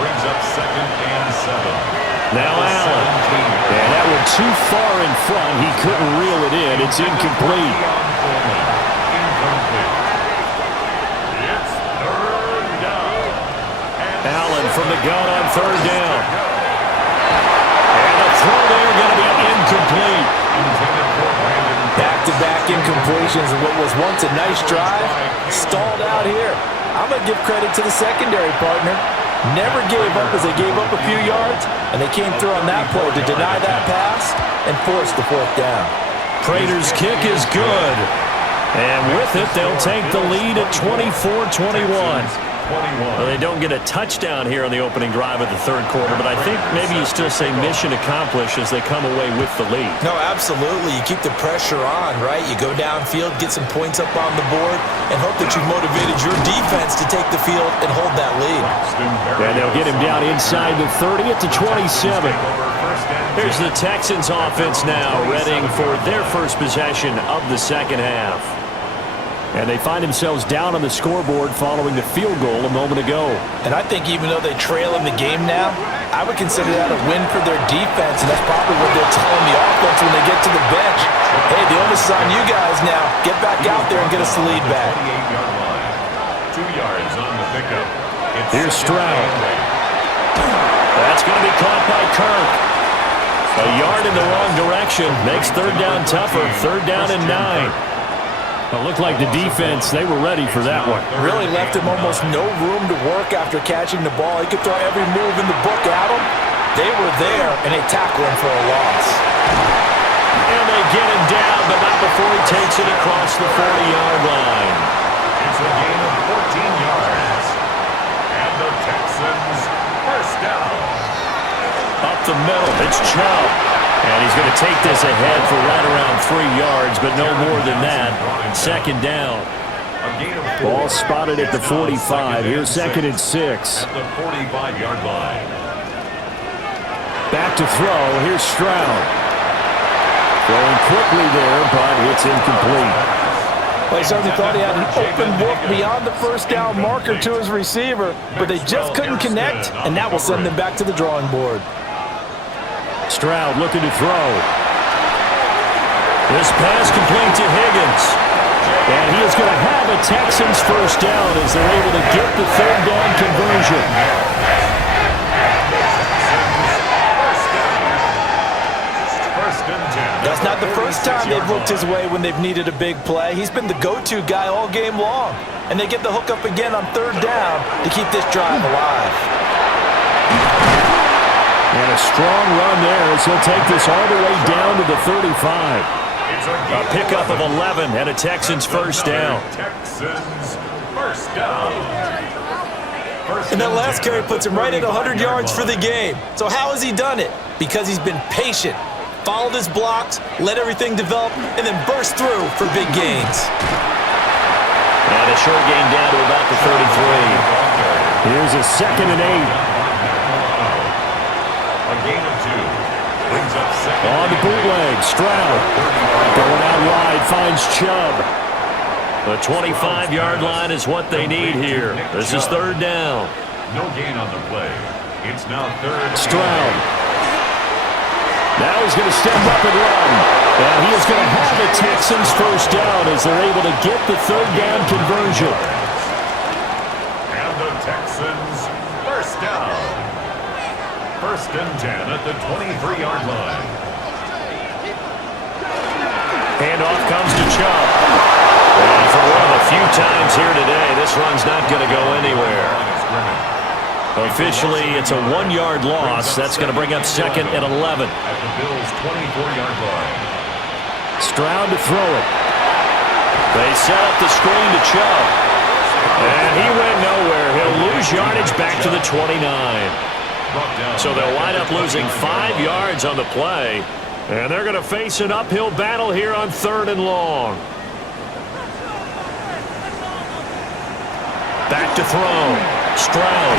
Brings up second and 7. Now Allen. And that one too far in front. He couldn't reel it in. It's incomplete. Allen from the gun on third down. And the throw there going to be incomplete. Back-to-back incompletions and what was once a nice drive stalled out here. I'm going to give credit to the secondary partner. Never gave up as they gave up a few yards, and they came through on that play to deny that pass and force the 4th down. Prater's kick is good. And with it, they'll take the lead at 24-21. Well, they don't get a touchdown here on the opening drive of the third quarter, but I think maybe you still say mission accomplished as they come away with the lead. No, absolutely. You keep the pressure on, right? You go downfield, get some points up on the board, and hope that you've motivated your defense to take the field and hold that lead. And they'll get him down inside the 30 at the 27. Here's the Texans offense now, readying for their first possession of the second half. And they find themselves down on the scoreboard following the field goal a moment ago. And I think even though they trail in the game now, I would consider that a win for their defense, and that's probably what they're telling the offense when they get to the bench. Hey, the onus is on you guys now. Get back out there and get us the lead back. 2 yards on the pickup. Here's Stroud. That's going to be caught by Kirk. A yard in the wrong direction makes third down tougher. Third down and 9. It looked like the defense, they were ready for that one. Really left him almost no room to work after catching the ball. He could throw every move in the book at him. They were there, and they tackle him for a loss. And they get him down, but not before he takes it across the 40-yard line. It's a gain of 14 yards. And the Texans first down. Up the middle, it's Chubb. And he's going to take this ahead for right around 3 yards, but no more than that. Second down. Ball spotted at the 45. Here's second and 6. At the 45-yard line. Back to throw. Here's Stroud. Throwing quickly there, but it's incomplete. Well, he certainly thought he had an open look beyond the first down marker to his receiver, but they just couldn't connect, and that will send them back to the drawing board. Stroud looking to throw. This pass complete to Higgins. And he is going to have a Texans first down as they're able to get the third down conversion. First and 10. That's not the first time they've looked his way when they've needed a big play. He's been the go-to guy all game long. And they get the hook up again on third down to keep this drive alive. And a strong run there as he'll take this all the way down to the 35. A pickup of 11 and a Texans first down. Texans first down. And that last carry puts him right at 100 yards for the game. So how has he done it? Because he's been patient, followed his blocks, let everything develop, and then burst through for big gains. And a short gain down to about the 33. Here's a second and 8. A gain of 2. Brings up second. On the bootleg, Stroud. Going out wide, finds Chubb. The 25-yard line is what they need here. This is third down. No gain on the play. It's now third. Stroud. Now he's going to step up and run. And he is going to have the Texans first down as they're able to get the third down conversion. And the Texans first down. First and 10 at the 23-yard line. Handoff comes to Chubb. And for one of the few times here today, this run's not going to go anywhere. Officially, it's a 1-yard loss. That's going to bring up second and 11. At the Bills' 24-yard line. Stroud to throw it. They set up the screen to Chubb. And he went nowhere. He'll lose yardage back to the 29. So they'll wind up losing 5 yards on the play. And they're going to face an uphill battle here on third and long. Back to throw. Stroud.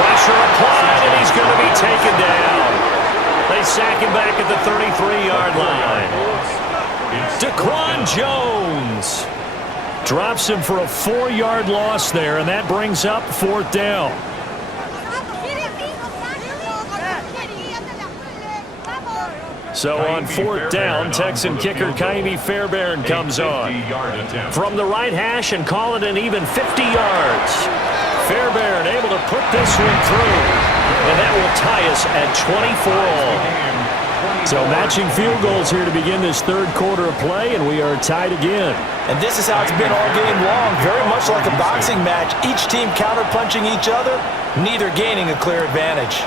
Pressure applied, and he's going to be taken down. They sack him back at the 33-yard line. Daquan Jones drops him for a 4-yard loss there, and that brings up fourth down. So on fourth down, Texan kicker Kaimi Fairbairn comes on. From the right hash and call it an even 50 yards. Fairbairn able to put this one through. And that will tie us at 24 all. So matching field goals here to begin this third quarter of play, and we are tied again. And this is how it's been all game long. Very much like a boxing match. Each team counter-punching each other, neither gaining a clear advantage.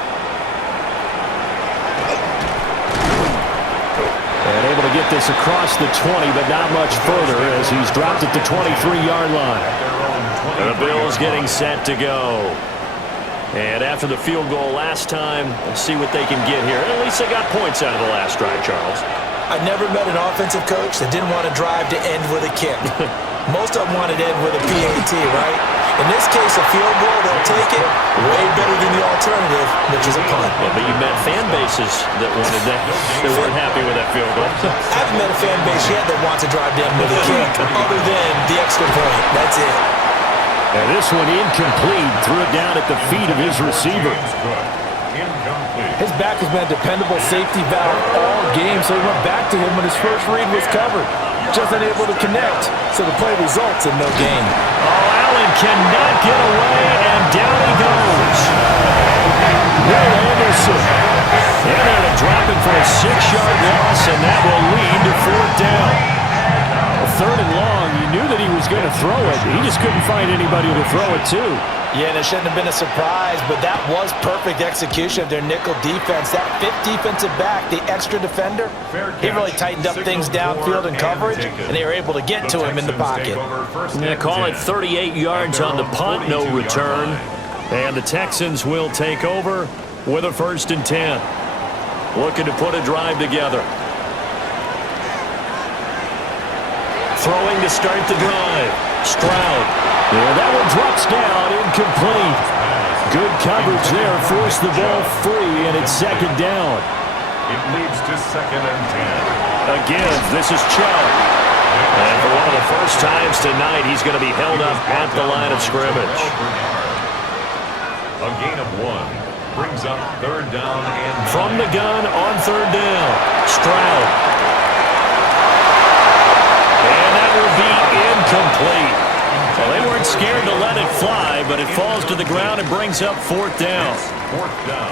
And able to get this across the 20, but not much further as he's dropped at the 23-yard line. The Bills getting set to go. And after the field goal last time, we'll see what they can get here. At least they got points out of the last drive, Charles. I never met an offensive coach that didn't want to drive to end with a kick. Most of them wanted to end with a PAT, right? In this case, a field goal, they'll take it way better than the alternative, which is a punt. Yeah, but you met fan bases that wanted that. They weren't happy with that field goal. I haven't met a fan base yet that wants to drive down with a kick other than the extra point. That's it. And this one incomplete. Threw it down at the feet of his receiver. His back has been a dependable safety valve all game, so he went back to him when his first read was covered. Just unable to connect, so the play results in no gain. Oh, Allen cannot get away, and down he goes. Will Anderson. And they're going to drop it for a 6-yard loss, and that will lead to 4th down. A 3rd and long, you knew that he was going to throw it. He just couldn't find anybody to throw it to. Yeah, and it shouldn't have been a surprise, but that was perfect execution of their nickel defense. That 5th defensive back, the extra defender, he really tightened up things downfield in coverage, and they were able to get to him in the pocket. Yeah, call it 38 yards on the punt, no return. And the Texans will take over with a 1st and 10. Looking to put a drive together. Throwing to start the drive. Stroud. Yeah, that one drops down, incomplete. Good coverage there, forced the ball free, and it's 2nd down. It leads to 2nd and 10. Again, this is Chubb. And for one of the first times tonight, he's going to be held up at the line of scrimmage. A gain of 1 brings up 3rd down and 9. From the gun on 3rd down, Stroud. And that will be incomplete. Well, they weren't scared to let it fly, but it falls to the ground and brings up 4th down. 4th down.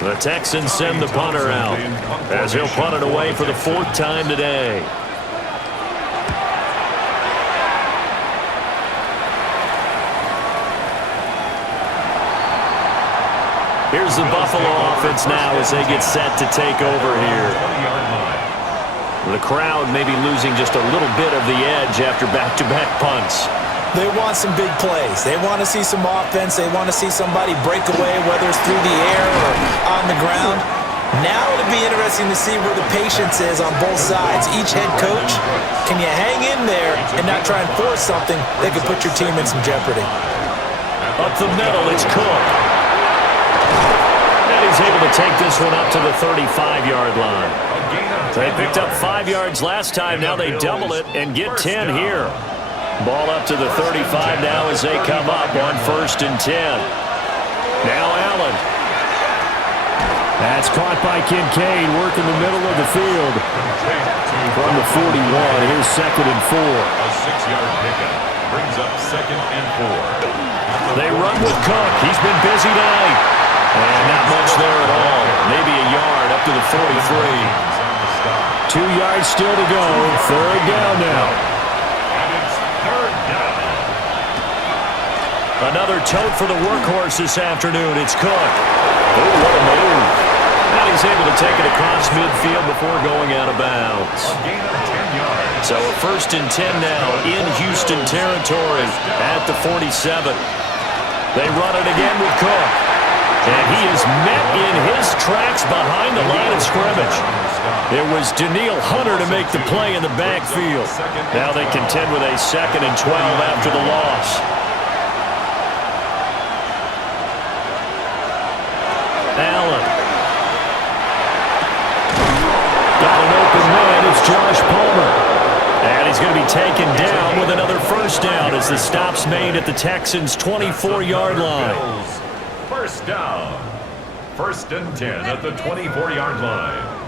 The Texans send the punter out as he'll punt it away for the 4th time today. Here's the Buffalo offense now as they get set to take over here. The crowd may be losing just a little bit of the edge after back-to-back punts. They want some big plays. They want to see some offense. They want to see somebody break away, whether it's through the air or on the ground. Now it'll be interesting to see where the patience is on both sides. Each head coach, can you hang in there and not try and force something that could put your team in some jeopardy? Up the middle, it's Cook. And he's able to take this one up to the 35-yard line. They picked up 5 yards last time. Now they double it and get 10 here. Ball up to the 35 now as they come up on 1st and 10. Now Allen. That's caught by Kincaid, working the middle of the field. From the 41, here's 2nd and 4. A 6-yard pickup brings up 2nd and 4. They run with Cook. He's been busy tonight. And not much there at all. Maybe a yard up to the 43. 2 yards still to go. 3rd down now. Another tote for the workhorse this afternoon. It's Cook. Oh, what a move. And he's able to take it across midfield before going out of bounds. A gain of 10 yards. So a 1st and 10 now in Houston territory at the 47. They run it again with Cook. And he is met in his tracks behind the line of scrimmage. It was Danielle Hunter to make the play in the backfield. Now they contend with a 2nd and 12 after the loss. Allen. Got an open man. It's Josh Palmer. And he's going to be taken down with another 1st down as the stop's made at the Texans' 24-yard line. 1st down. 1st and 10 at the 24-yard line.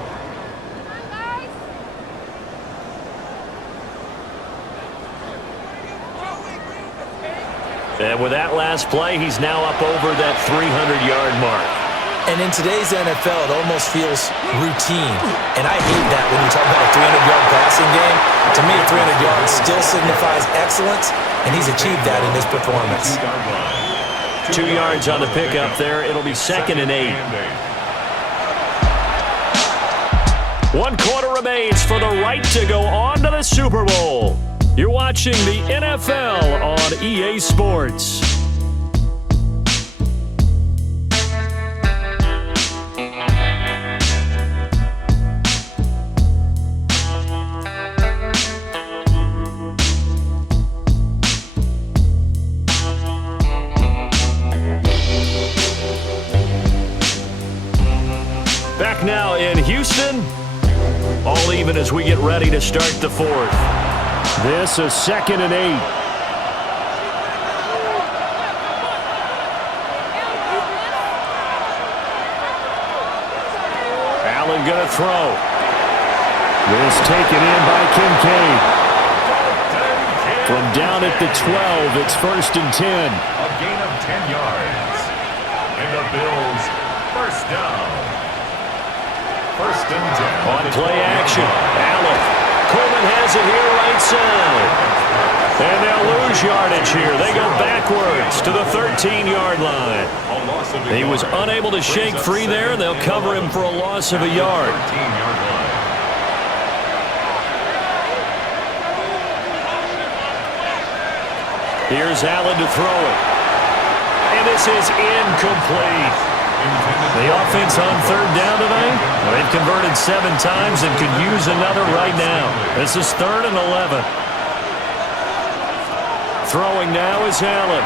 And with that last play, he's now up over that 300-yard mark. And in today's NFL, it almost feels routine. And I hate that when you talk about a 300-yard passing game. To me, 300 yards still signifies excellence, and he's achieved that in this performance. 2 yards on the pickup there. It'll be 2nd and 8. 1 quarter remains for the right to go on to the Super Bowl. You're watching the NFL on EA Sports. Back now in Houston. All even as we get ready to start the fourth. This is 2nd and 8. Allen going to throw. This taken in by Kincaid. From down at the 12, it's 1st and 10. A gain of 10 yards. And the Bills first down. 1st and 10. On play action. Allen. Coleman has it here right side. And they'll lose yardage here. They go backwards to the 13-yard line. He was unable to shake free there. They'll cover him for a loss of a yard. Here's Allen to throw it. And this is incomplete. The offense on 3rd down tonight, they've converted 7 times and could use another right now. This is 3rd and 11. Throwing now is Allen.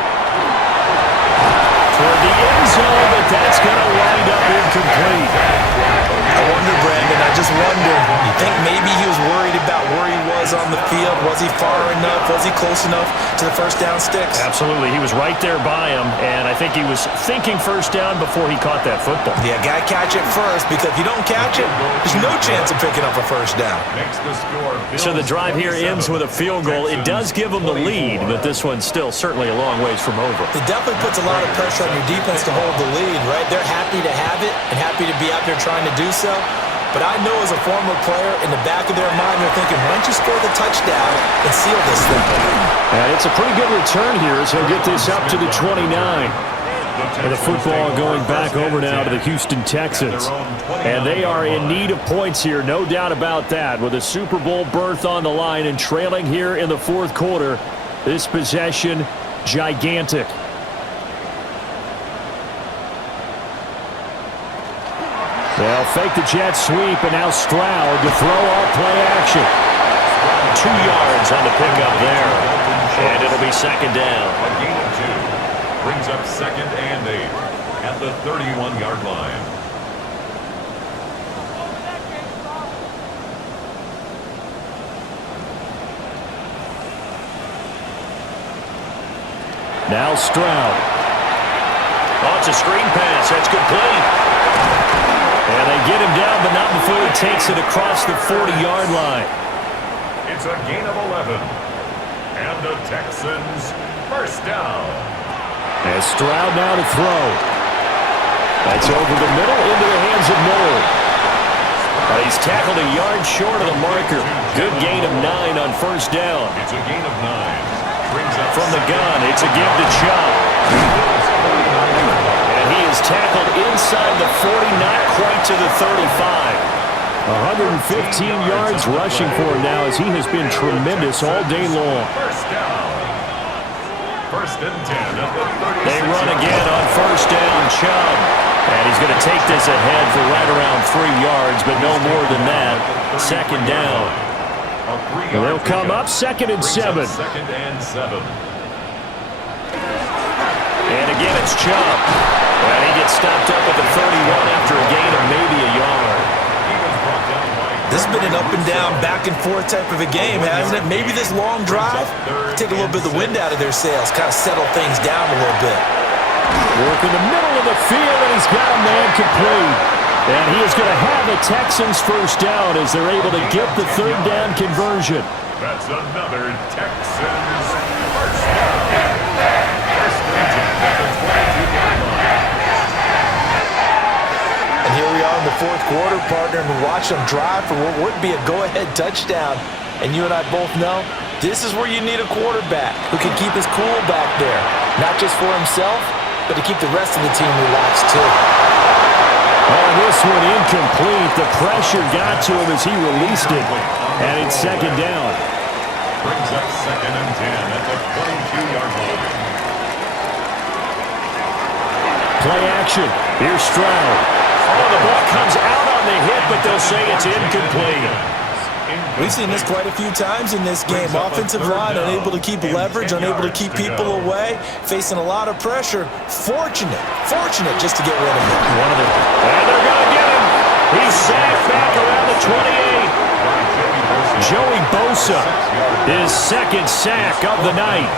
Toward the end zone, but that's going to wind up incomplete. I wonder, Brandon, I just wonder, you think maybe he was worried about where he was on the field? Was he far enough? Was he close enough to the first down sticks? Absolutely. He was right there by him, and I think he was thinking first down before he caught that football. Yeah, got to catch it first, because if you don't catch it, there's no chance of picking up a first down. So the drive here ends with a field goal. It does give them the lead, but this one's still certainly a long ways from over. It definitely puts a lot of pressure on your defense to hold the lead, right? They're happy to have it and happy to be out there trying to do so. But I know as a former player, in the back of their mind, they're thinking, why don't you score the touchdown and seal this thing? And it's a pretty good return here as he'll get this up to the 29. And the football going back over now to the Houston Texans. And they are in need of points here, no doubt about that. With a Super Bowl berth on the line and trailing here in the 4th quarter, this possession gigantic. They'll fake the jet sweep, and now Stroud to throw off play action. 2 yards on the pickup there, and it'll be 2nd down. A gain of 2 brings up 2nd and 8 at the 31-yard line. Now Stroud. Oh, it's a screen pass. That's complete. And they get him down, but not before he takes it across the 40-yard line. It's a gain of 11. And the Texans first down. And Stroud now to throw. That's over the middle into the hands of Moore. But he's tackled a yard short of the marker. Good gain of 9 on 1st down. It's a gain of 9. Brings up from the gun. It's a give to Chubb. And he is tackled inside the 40, not quite to the 35. 115 yards rushing for him now as he has been tremendous all day long. First down. 1st and 10 at the 36. They run again on 1st down, Chubb. And he's going to take this ahead for right around 3 yards, but no more than that. 2nd down. And they'll come up 2nd and 7. 2nd and 7. And again, it's Chubb. And he gets stopped up at the 31 after a gain of maybe a yard. This has been an up and down, back and forth type of a game, hasn't it? Maybe this long drive, take a little bit of the wind out of their sails, kind of settle things down a little bit. Work in the middle of the field, and he's got a man complete. And he is going to have the Texans first down as they're able to get the 3rd down conversion. That's another Texans first down. 1st and 10 at the 22-yard line. And here we are in the 4th quarter, partner, and we watch them drive for what would be a go-ahead touchdown. And you and I both know this is where you need a quarterback who can keep his cool back there. Not just for himself, but to keep the rest of the team relaxed too. Oh, this one incomplete. The pressure got to him as he released it. And it's second down. Brings up 2nd and 10 at the 22-yard line. Play action. Here's Stroud. Oh, the ball comes out on the hit, but they'll say it's incomplete. We've seen this quite a few times in this game. Offensive line unable to keep leverage, unable to keep people away, facing a lot of pressure. Fortunate just to get rid of him. One of them. And they're going to get him. He's sacked back around the 28. Joey Bosa, his second sack of the night.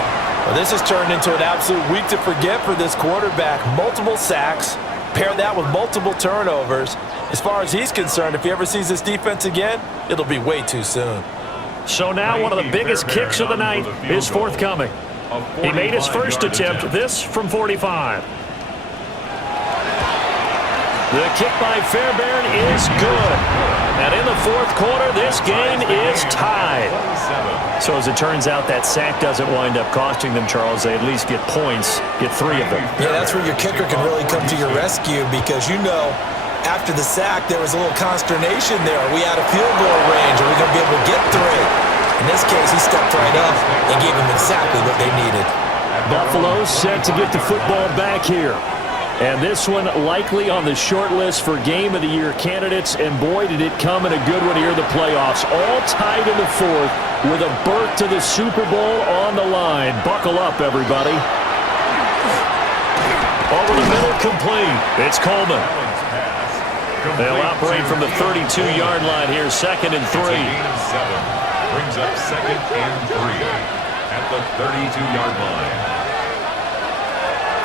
Well, this has turned into an absolute week to forget for this quarterback. Multiple sacks, pair that with multiple turnovers. As far as he's concerned, if he ever sees this defense again, it'll be way too soon. So now one of the biggest kicks of the night is forthcoming. He made his first attempt, this from 45. The kick by Fairbairn is good. And in the fourth quarter, this game is tied. So as it turns out, that sack doesn't wind up costing them, Charles. They at least get points, get 3 of them. Yeah, that's where your kicker can really come to your rescue because you know after the sack there was a little consternation there. Are we out of field goal range? Are we going to be able to get 3? In this case, he stepped right up and gave them exactly what they needed. Buffalo set to get the football back here. And this one likely on the short list for Game of the Year candidates. And boy, did it come in a good one here in the playoffs. All tied in the fourth with a berth to the Super Bowl on the line. Buckle up, everybody. Over the middle, complete. It's Coleman. They'll operate from the 32-yard line here, 2nd and 3. Brings up 2nd and 3 at the 32-yard line.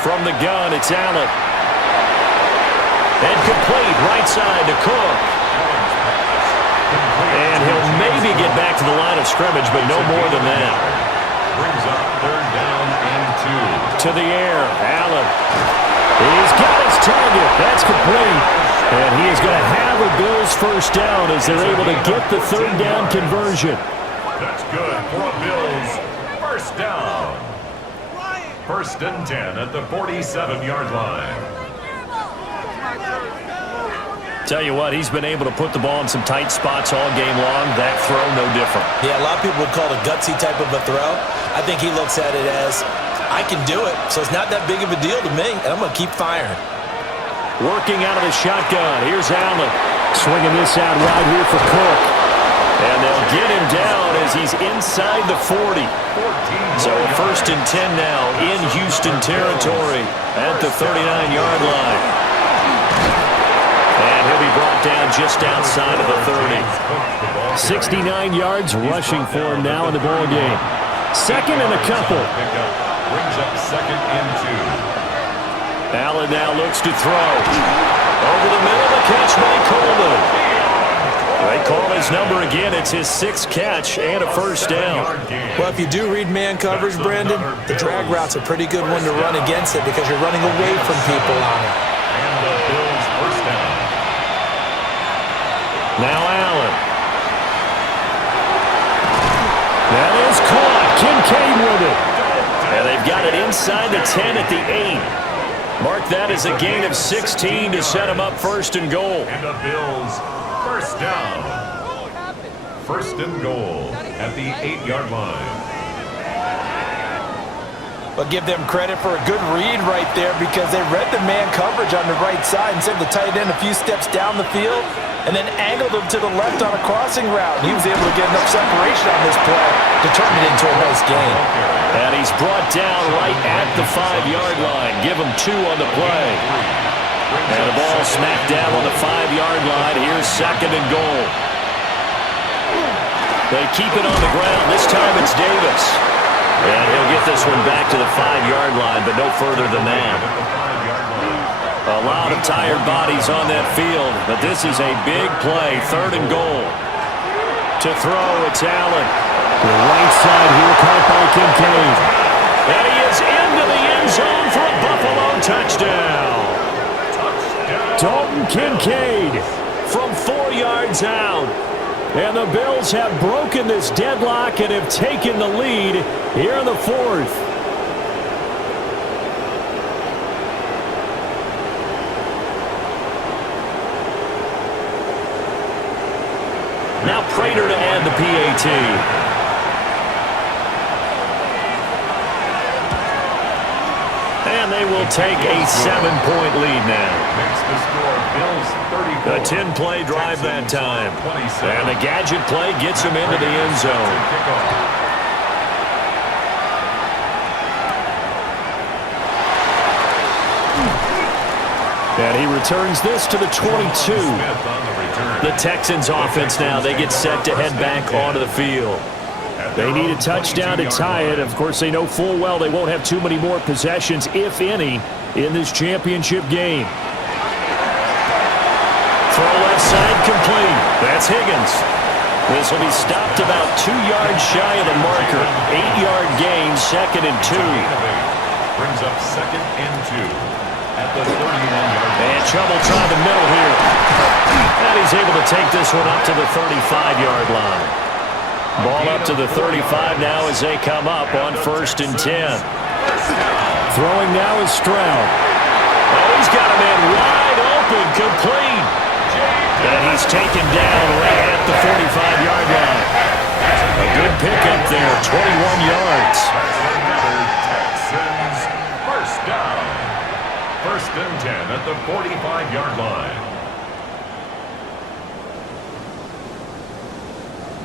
From the gun, it's Allen. And complete, right side to Cook. And he'll maybe get back to the line of scrimmage, but no more than that. Brings up 3rd down and 2. To the air, Allen. He's got his target. That's complete. And he is going to have a Bills first down as they're able to get the 3rd down conversion. That's good for a Bills first down. 1st and 10 at the 47-yard line. Tell you what, he's been able to put the ball in some tight spots all game long. That throw, no different. Yeah, a lot of people would call it a gutsy type of a throw. I think he looks at it as, I can do it, so it's not that big of a deal to me, and I'm going to keep firing. Working out of the shotgun. Here's Allen. Swinging this out wide here for Cook. And they'll get him down as he's inside the 40. So 1st and 10 now in Houston territory at the 39-yard line. And he'll be brought down just outside of the 30. 69 yards rushing for him now in the ball game. 2nd and a couple. Brings up 2nd and 2. Allen now looks to throw. Over the middle, the catch by Coleman. They call his number again. It's his 6th catch and a first down. Well, if you do read man coverage, Brandon, the drag route's a pretty good one to run against it because you're running away from people on it. And the Bills first down. Now Allen. That is caught. Kincaid with it. And they've got it inside the 10 at the 8. Mark that as a gain of 16 to set them up 1st and goal. And the Bills first down. 1st and goal at the 8-yard line. But give them credit for a good read right there because they read the man coverage on the right side and sent the tight end a few steps down the field and then angled him to the left on a crossing route. He was able to get enough separation on this play to turn it into a nice gain. And he's brought down right at the 5-yard line. Give him 2 on the play. And the ball smacked down on the 5-yard line. Here's 2nd and goal. They keep it on the ground. This time it's Davis. And he'll get this one back to the 5-yard line, but no further than that. A lot of tired bodies on that field, but this is a big play. 3rd and goal. To throw, it's Allen. The right side here, caught by Kincaid. And he is into the end zone for a Buffalo touchdown. Dalton Kincaid from 4 yards out. And the Bills have broken this deadlock and have taken the lead here in the 4th. Prater to add the PAT. And they will take a 7-point lead now. Makes the score Bills 34. A 10-play drive that time. And the gadget play gets him into the end zone. And he returns this to the 22. The Texans offense now, they get set to head back onto the field. They need a touchdown to tie it. Of course, they know full well they won't have too many more possessions, if any, in this championship game. Throw left side complete. That's Higgins. This will be stopped about 2 yards shy of the marker. 8-yard gain, 2nd and 2. Brings up 2nd and 2. At the 31-yard line. And trouble trying the middle here. And he's able to take this one up to the 35-yard line. Ball up to the 35 now as they come up on 1st and 10. Throwing now is Stroud. Oh, he's got a man wide open, complete. And he's taken down right at the 45-yard line. A good pickup there, 21 yards. Texans first down. 1st and 10 at the 45-yard line.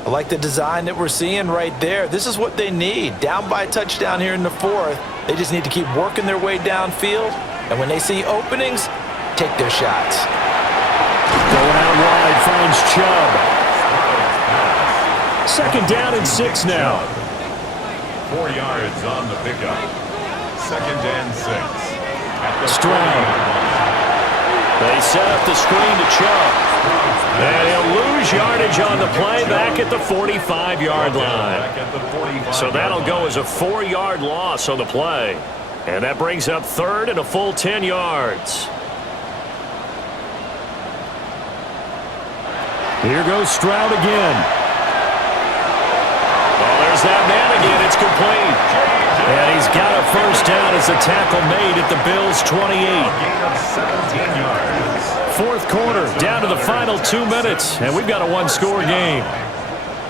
I like the design that we're seeing right there. This is what they need. Down by a touchdown here in the 4th. They just need to keep working their way downfield. And when they see openings, take their shots. Going out wide, finds Chubb. 2nd down and 6 now. 4 yards on the pickup. 2nd and 6. Stroud. They set up the screen to Chubb. And he'll lose yardage on the play back at the 45-yard line. So that'll go as a 4-yard loss on the play. And that brings up 3rd and a full 10 yards. Here goes Stroud again. Well, there's that man again. It's complete. And he's got a 1st down as the tackle made at the Bills' 28. Gain of 17 yards. 4th quarter, down to the final 2 minutes, and we've got a 1-score game.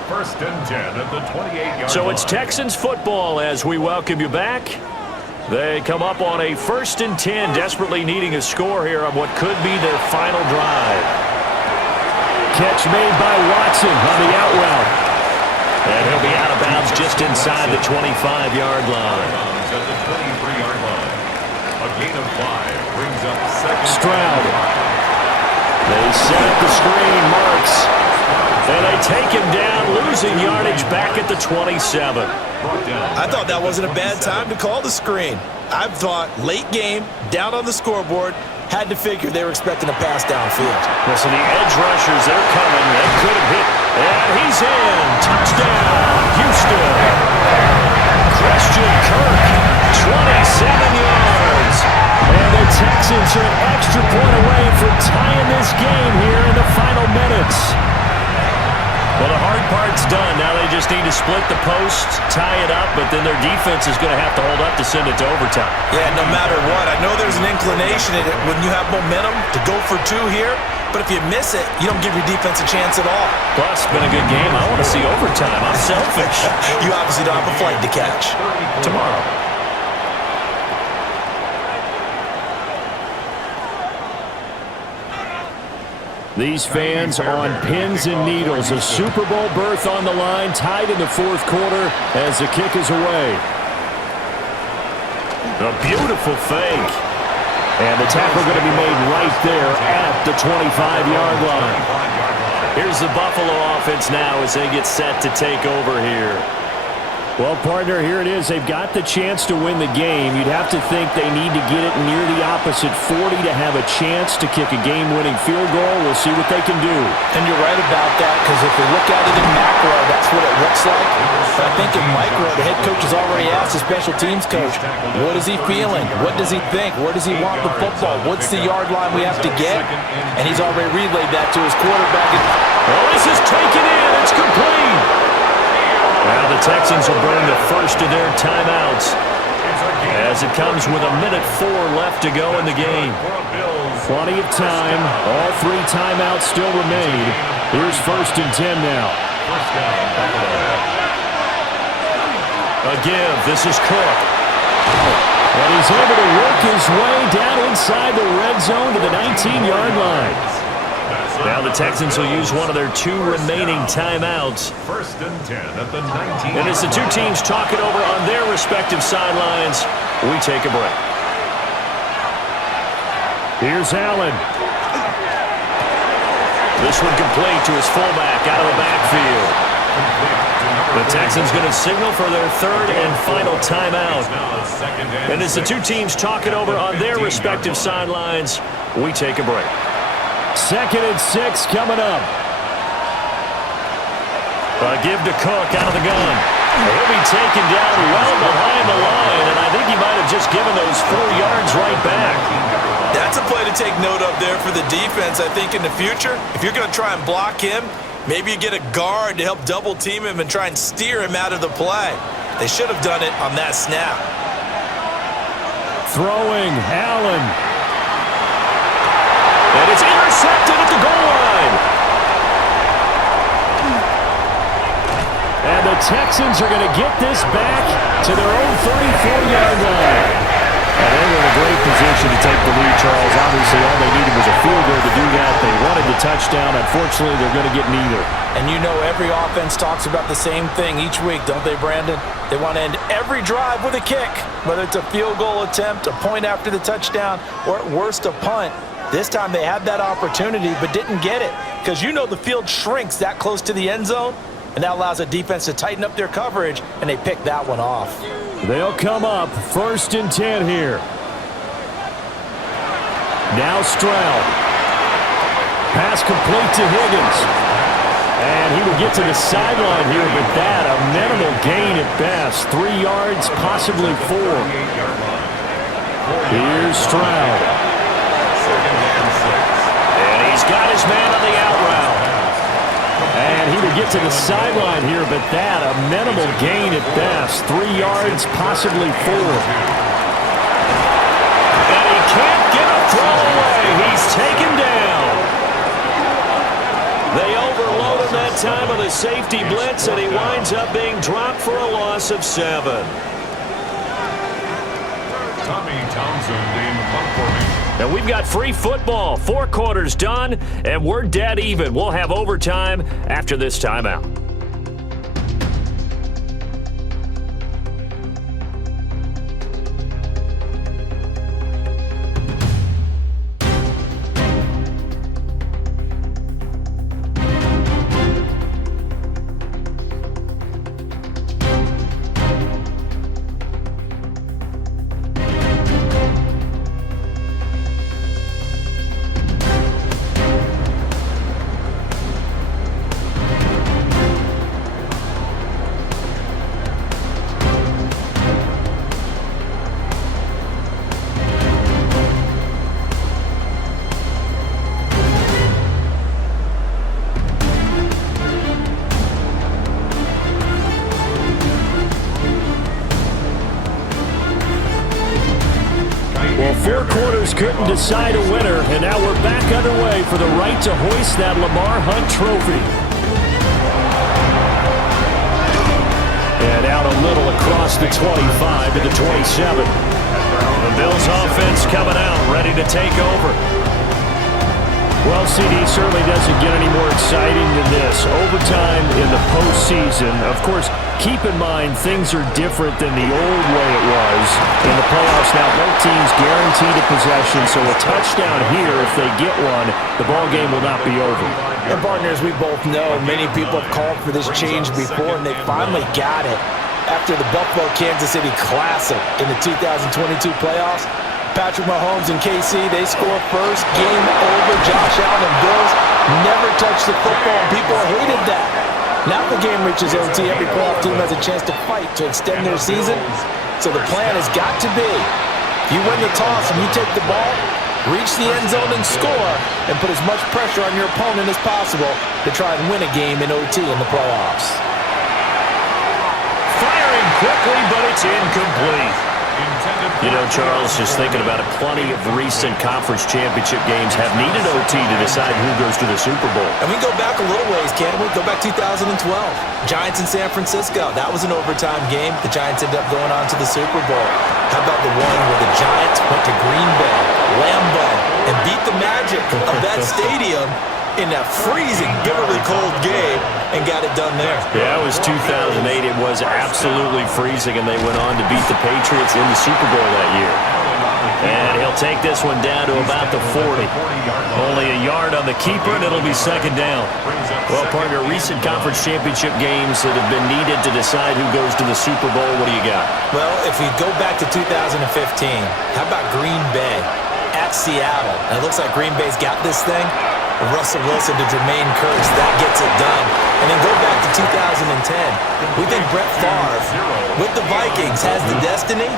1st and 10 at the 28-yard line. So it's Texans football as we welcome you back. They come up on a 1st and 10, desperately needing a score here on what could be their final drive. Catch made by Watson on the out route. And he'll be out of bounds just inside the 25-yard line. At the 23-yard line. A gain of 5 brings up 2nd. Stroud. They set up the screen, Marks. And they take him down, losing yardage back at the 27. I thought that wasn't a bad time to call the screen. I thought late game, down on the scoreboard, had to figure they were expecting a pass downfield. Listen, the edge rushers, they're coming. They could have hit. And he's in. Touchdown, Houston. Christian Kirk, 27 yards. And the Texans are an extra point away from tying this game here in the final minutes. Well, the hard part's done. Now they just need to split the post, tie it up, but then their defense is going to have to hold up to send it to overtime. Yeah, no matter what. I know there's an inclination in it when you have momentum to go for 2 here, but if you miss it, you don't give your defense a chance at all. Plus, it's been a good game. I want to see overtime. I'm selfish. You obviously don't have a flight to catch. Tomorrow. These fans on pins and needles. A Super Bowl berth on the line, tied in the 4th quarter as the kick is away. A beautiful fake. And the tackle going to be made right there at the 25-yard line. Here's the Buffalo offense now as they get set to take over here. Well, partner, here it is. They've got the chance to win the game. You'd have to think they need to get it near the opposite 40 to have a chance to kick a game-winning field goal. We'll see what they can do. And you're right about that, because if we look at it in macro, that's what it looks like. But I think in micro, the head coach has already asked the special teams coach, what is he feeling? What does he think? Where does he want the football? What's the yard line we have to get? And he's already relayed that to his quarterback. Well, this is taken in. It's complete. Now the Texans will burn the first of their timeouts as it comes with 1:04 left to go in the game. Plenty of time. All 3 timeouts still remain. Here's 1st and 10 now. First down, Buffalo. A give. This is Cook. And he's able to work his way down inside the red zone to the 19-yard line. Now the Texans will use one of their 2 remaining timeouts. First and 10 at the 19. And as the 2 teams talk it over on their respective sidelines, we take a break. Here's Allen. This one complete to his fullback out of the backfield. The Texans going to signal for their 3rd and final timeout. And as the 2 teams talk it over on their respective sidelines, we take a break. 2nd and 6 coming up. A give to Cook out of the gun. He'll be taken down well behind the line, and I think he might have just given those 4 yards right back. That's a play to take note of there for the defense, I think, in the future. If you're going to try and block him, maybe you get a guard to help double team him and try and steer him out of the play. They should have done it on that snap. Throwing, Allen. And it's intercepted at the goal line. And the Texans are going to get this back to their own 34-yard line. And they were in a great position to take the lead, Charles. Obviously, all they needed was a field goal to do that. They wanted the touchdown. Unfortunately, they're going to get neither. And you know every offense talks about the same thing each week, don't they, Brandon? They want to end every drive with a kick, whether it's a field goal attempt, a point after the touchdown, or at worst, a punt. This time they had that opportunity but didn't get it because you know the field shrinks that close to the end zone, and that allows the defense to tighten up their coverage, and they picked that one off. They'll come up 1st and 10 here. Now Stroud. Pass complete to Higgins. And he will get to the sideline here, but that a minimal gain at best. 3 yards, possibly 4. Here's Stroud. And he's got his man on the out route. And he will get to the sideline here, but that a minimal gain at best. 3 yards, possibly 4. And he can't get a throw away. He's taken down. They overload him that time with a safety blitz, and he winds up being dropped for a loss of 7. Tommy Townsend in punt formation. And we've got free football. 4 quarters done, and we're dead even. We'll have overtime after this timeout. Well, 4 quarters couldn't decide a winner, and now we're back underway for the right to hoist that Lamar Hunt trophy. And out a little across the 25 to the 27. The Bills offense coming out, ready to take over. Well, CD, certainly doesn't get any more exciting than this. Overtime in the postseason. Of course, keep in mind things are different than the old way it was in the playoffs. Now, both teams guaranteed a possession, so a touchdown here, if they get one, the ball game will not be over. And partners, we both know many people have called for this change before, and they finally got it after the Buffalo-Kansas City Classic in the 2022 playoffs. Patrick Mahomes and KC, they score first, game over. Josh Allen and Bills never touched the football, and people hated that. Now the game reaches OT, every playoff team has a chance to fight to extend their season. So the plan has got to be, if you win the toss and you take the ball, reach the end zone and score, and put as much pressure on your opponent as possible to try and win a game in OT in the playoffs. Firing quickly, but it's incomplete. Intended You know, Charles, just thinking about it, plenty of recent conference championship games have needed OT to decide who goes to the Super Bowl. And we go back a little ways, can't we? Go back 2012. Giants in San Francisco. That was an overtime game. The Giants ended up going on to the Super Bowl. How about the one where the Giants went to Green Bay, Lambeau, and beat the magic of that stadium in that freezing, bitterly cold game and got it done there. Yeah, it was 2008. It was absolutely freezing, and they went on to beat the Patriots in the Super Bowl that year. And he'll take this one down to about the 40. Only a yard on the keeper, and it'll be second down. Well, partner, recent conference championship games that have been needed to decide who goes to the Super Bowl, what do you got? Well, if we go back to 2015, how about Green Bay at Seattle? And it looks like Green Bay's got this thing. Russell Wilson to Jermaine Kearse, that gets it done. And then go back to 2010. We think Brett Favre with the Vikings has the destiny,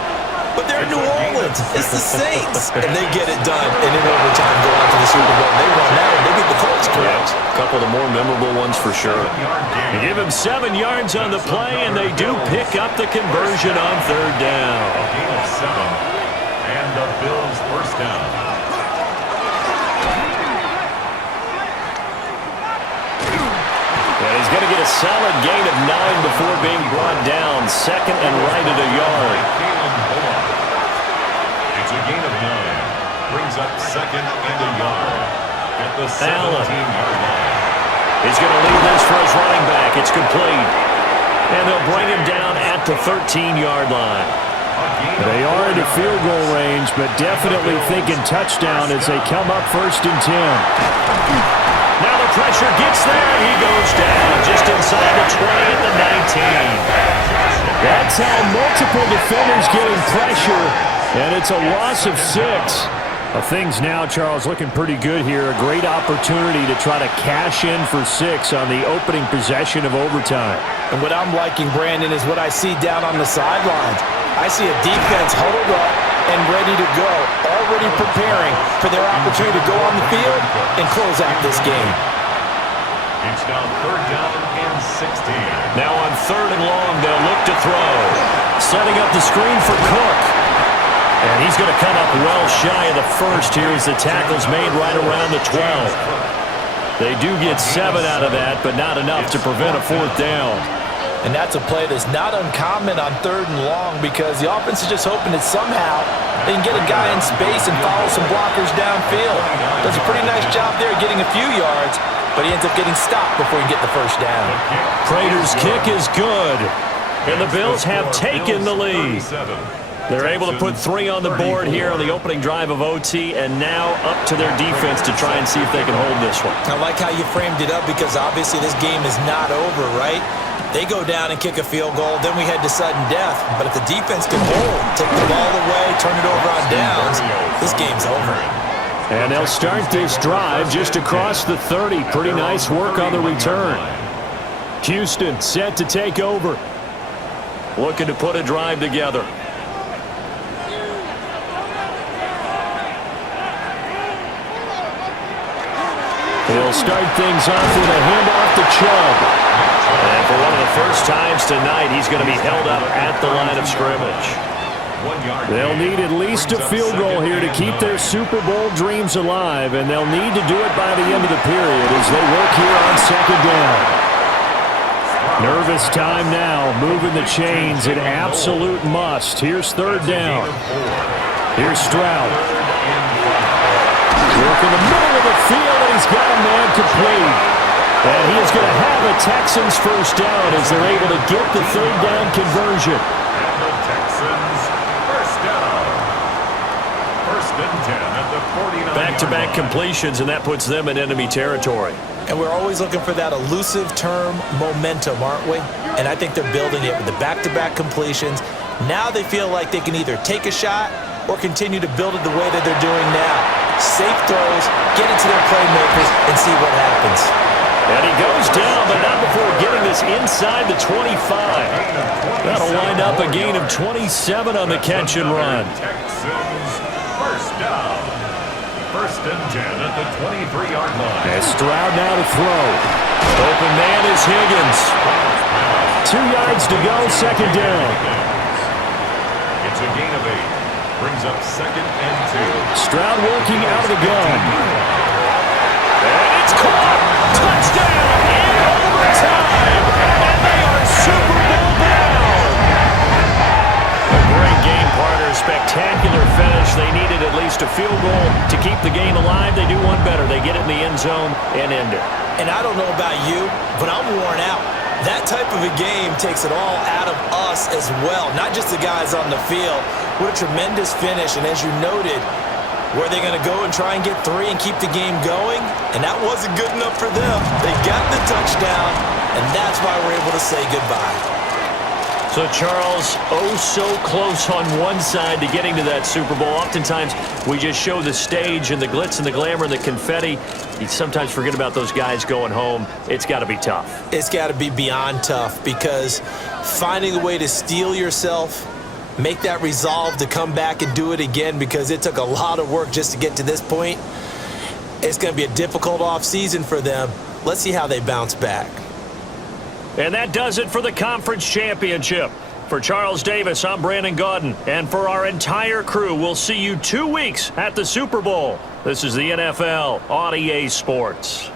but they're in New Orleans. It's the Saints. And they get it done. And in overtime, go on to the Super Bowl. They run out and they beat the Colts, correct? A couple of the more memorable ones for sure. They give him 7 yards on the play, and they do pick up the conversion on third down. A gain of 7. And the Bills first down. And he's going to get a solid gain of 9 before being brought down. Second and right at a yard. It's a gain of 9. Brings up second and a yard at the 17-yard line. He's going to leave this for his running back. It's complete. And they'll bring him down at the 13-yard line. They are in the field goal range, but definitely thinking touchdown as they come up 1st and 10. Now the pressure gets there. He goes down just inside the 20 at the 19. That's how multiple defenders getting pressure, and it's a loss of 6. Things now, Charles, looking pretty good here. A great opportunity to try to cash in for 6 on the opening possession of overtime. And what I'm liking, Brandon, is what I see down on the sidelines. I see a defense huddled up and ready to go, already preparing for their opportunity to go on the field and close out this game. It's now third down and 16. Now on 3rd and long, they'll look to throw. Setting up the screen for Cook. And he's going to come up well shy of the first here as the tackle's made right around the 12. They do get 7 out of that, but not enough to prevent a 4th down. And that's a play that's not uncommon on 3rd and long because the offense is just hoping that somehow they can get a guy in space and follow some blockers downfield. Does a pretty nice job there getting a few yards, but he ends up getting stopped before he can get the first down. Prater's kick is good, and the Bills have taken the lead. They're able to put 3 on the board here on the opening drive of OT, and now up to their defense to try and see if they can hold this one. I like how you framed it up because obviously this game is not over, right? They go down and kick a field goal, then we head to sudden death. But if the defense can hold, take the ball away, turn it over on downs, this game's over. And they'll start this drive just across the 30. Pretty nice work on the return. Houston set to take over. Looking to put a drive together. He'll start things off with a handoff to Chubb. And for one of the first times tonight, he's going to be held up at the line of scrimmage. They'll need at least a field goal here to keep their Super Bowl dreams alive, and they'll need to do it by the end of the period as they work here on 2nd down. Nervous time now, moving the chains, an absolute must. Here's 3rd down. Here's Stroud. Work in the middle of the field, and he's got a man complete. And he is going to have a Texans first down as they're able to get the 3rd down conversion. And the Texans first down. 1st and 10 at the 49. Back-to-back completions, and that puts them in enemy territory. And we're always looking for that elusive term momentum, aren't we? And I think they're building it with the back-to-back completions. Now they feel like they can either take a shot or continue to build it the way that they're doing now. Safe throws, get it to their playmakers, and see what happens. And he goes down, but not before getting this inside the 25. That'll wind up a gain of 27 on the catch and run. Texans first down. 1st and 10 at the 23-yard line. As Stroud now to throw. Open man is Higgins. 2 yards to go, 2nd down. It's a gain of 8. Brings up 2nd and 2. Stroud working out of the gun. And it's caught. Touchdown in overtime. And they are Super Bowl bound. A great game, partner. Spectacular finish. They needed at least a field goal to keep the game alive. They do one better. They get it in the end zone and end it. And I don't know about you, but I'm worn out. That type of a game takes it all out of us as well, not just the guys on the field. What a tremendous finish, and as you noted, were they going to go and try and get 3 and keep the game going? And that wasn't good enough for them. They got the touchdown, and that's why we're able to say goodbye. So, Charles, oh so close on one side to getting to that Super Bowl. Oftentimes, we just show the stage and the glitz and the glamour and the confetti. You sometimes forget about those guys going home. It's got to be tough. It's got to be beyond tough, because finding a way to steel yourself, make that resolve to come back and do it again, because it took a lot of work just to get to this point. It's going to be a difficult offseason for them. Let's see how they bounce back. And that does it for the conference championship. For Charles Davis, I'm Brandon Gaudin. And for our entire crew, we'll see you 2 weeks at the Super Bowl. This is the NFL on EA Sports.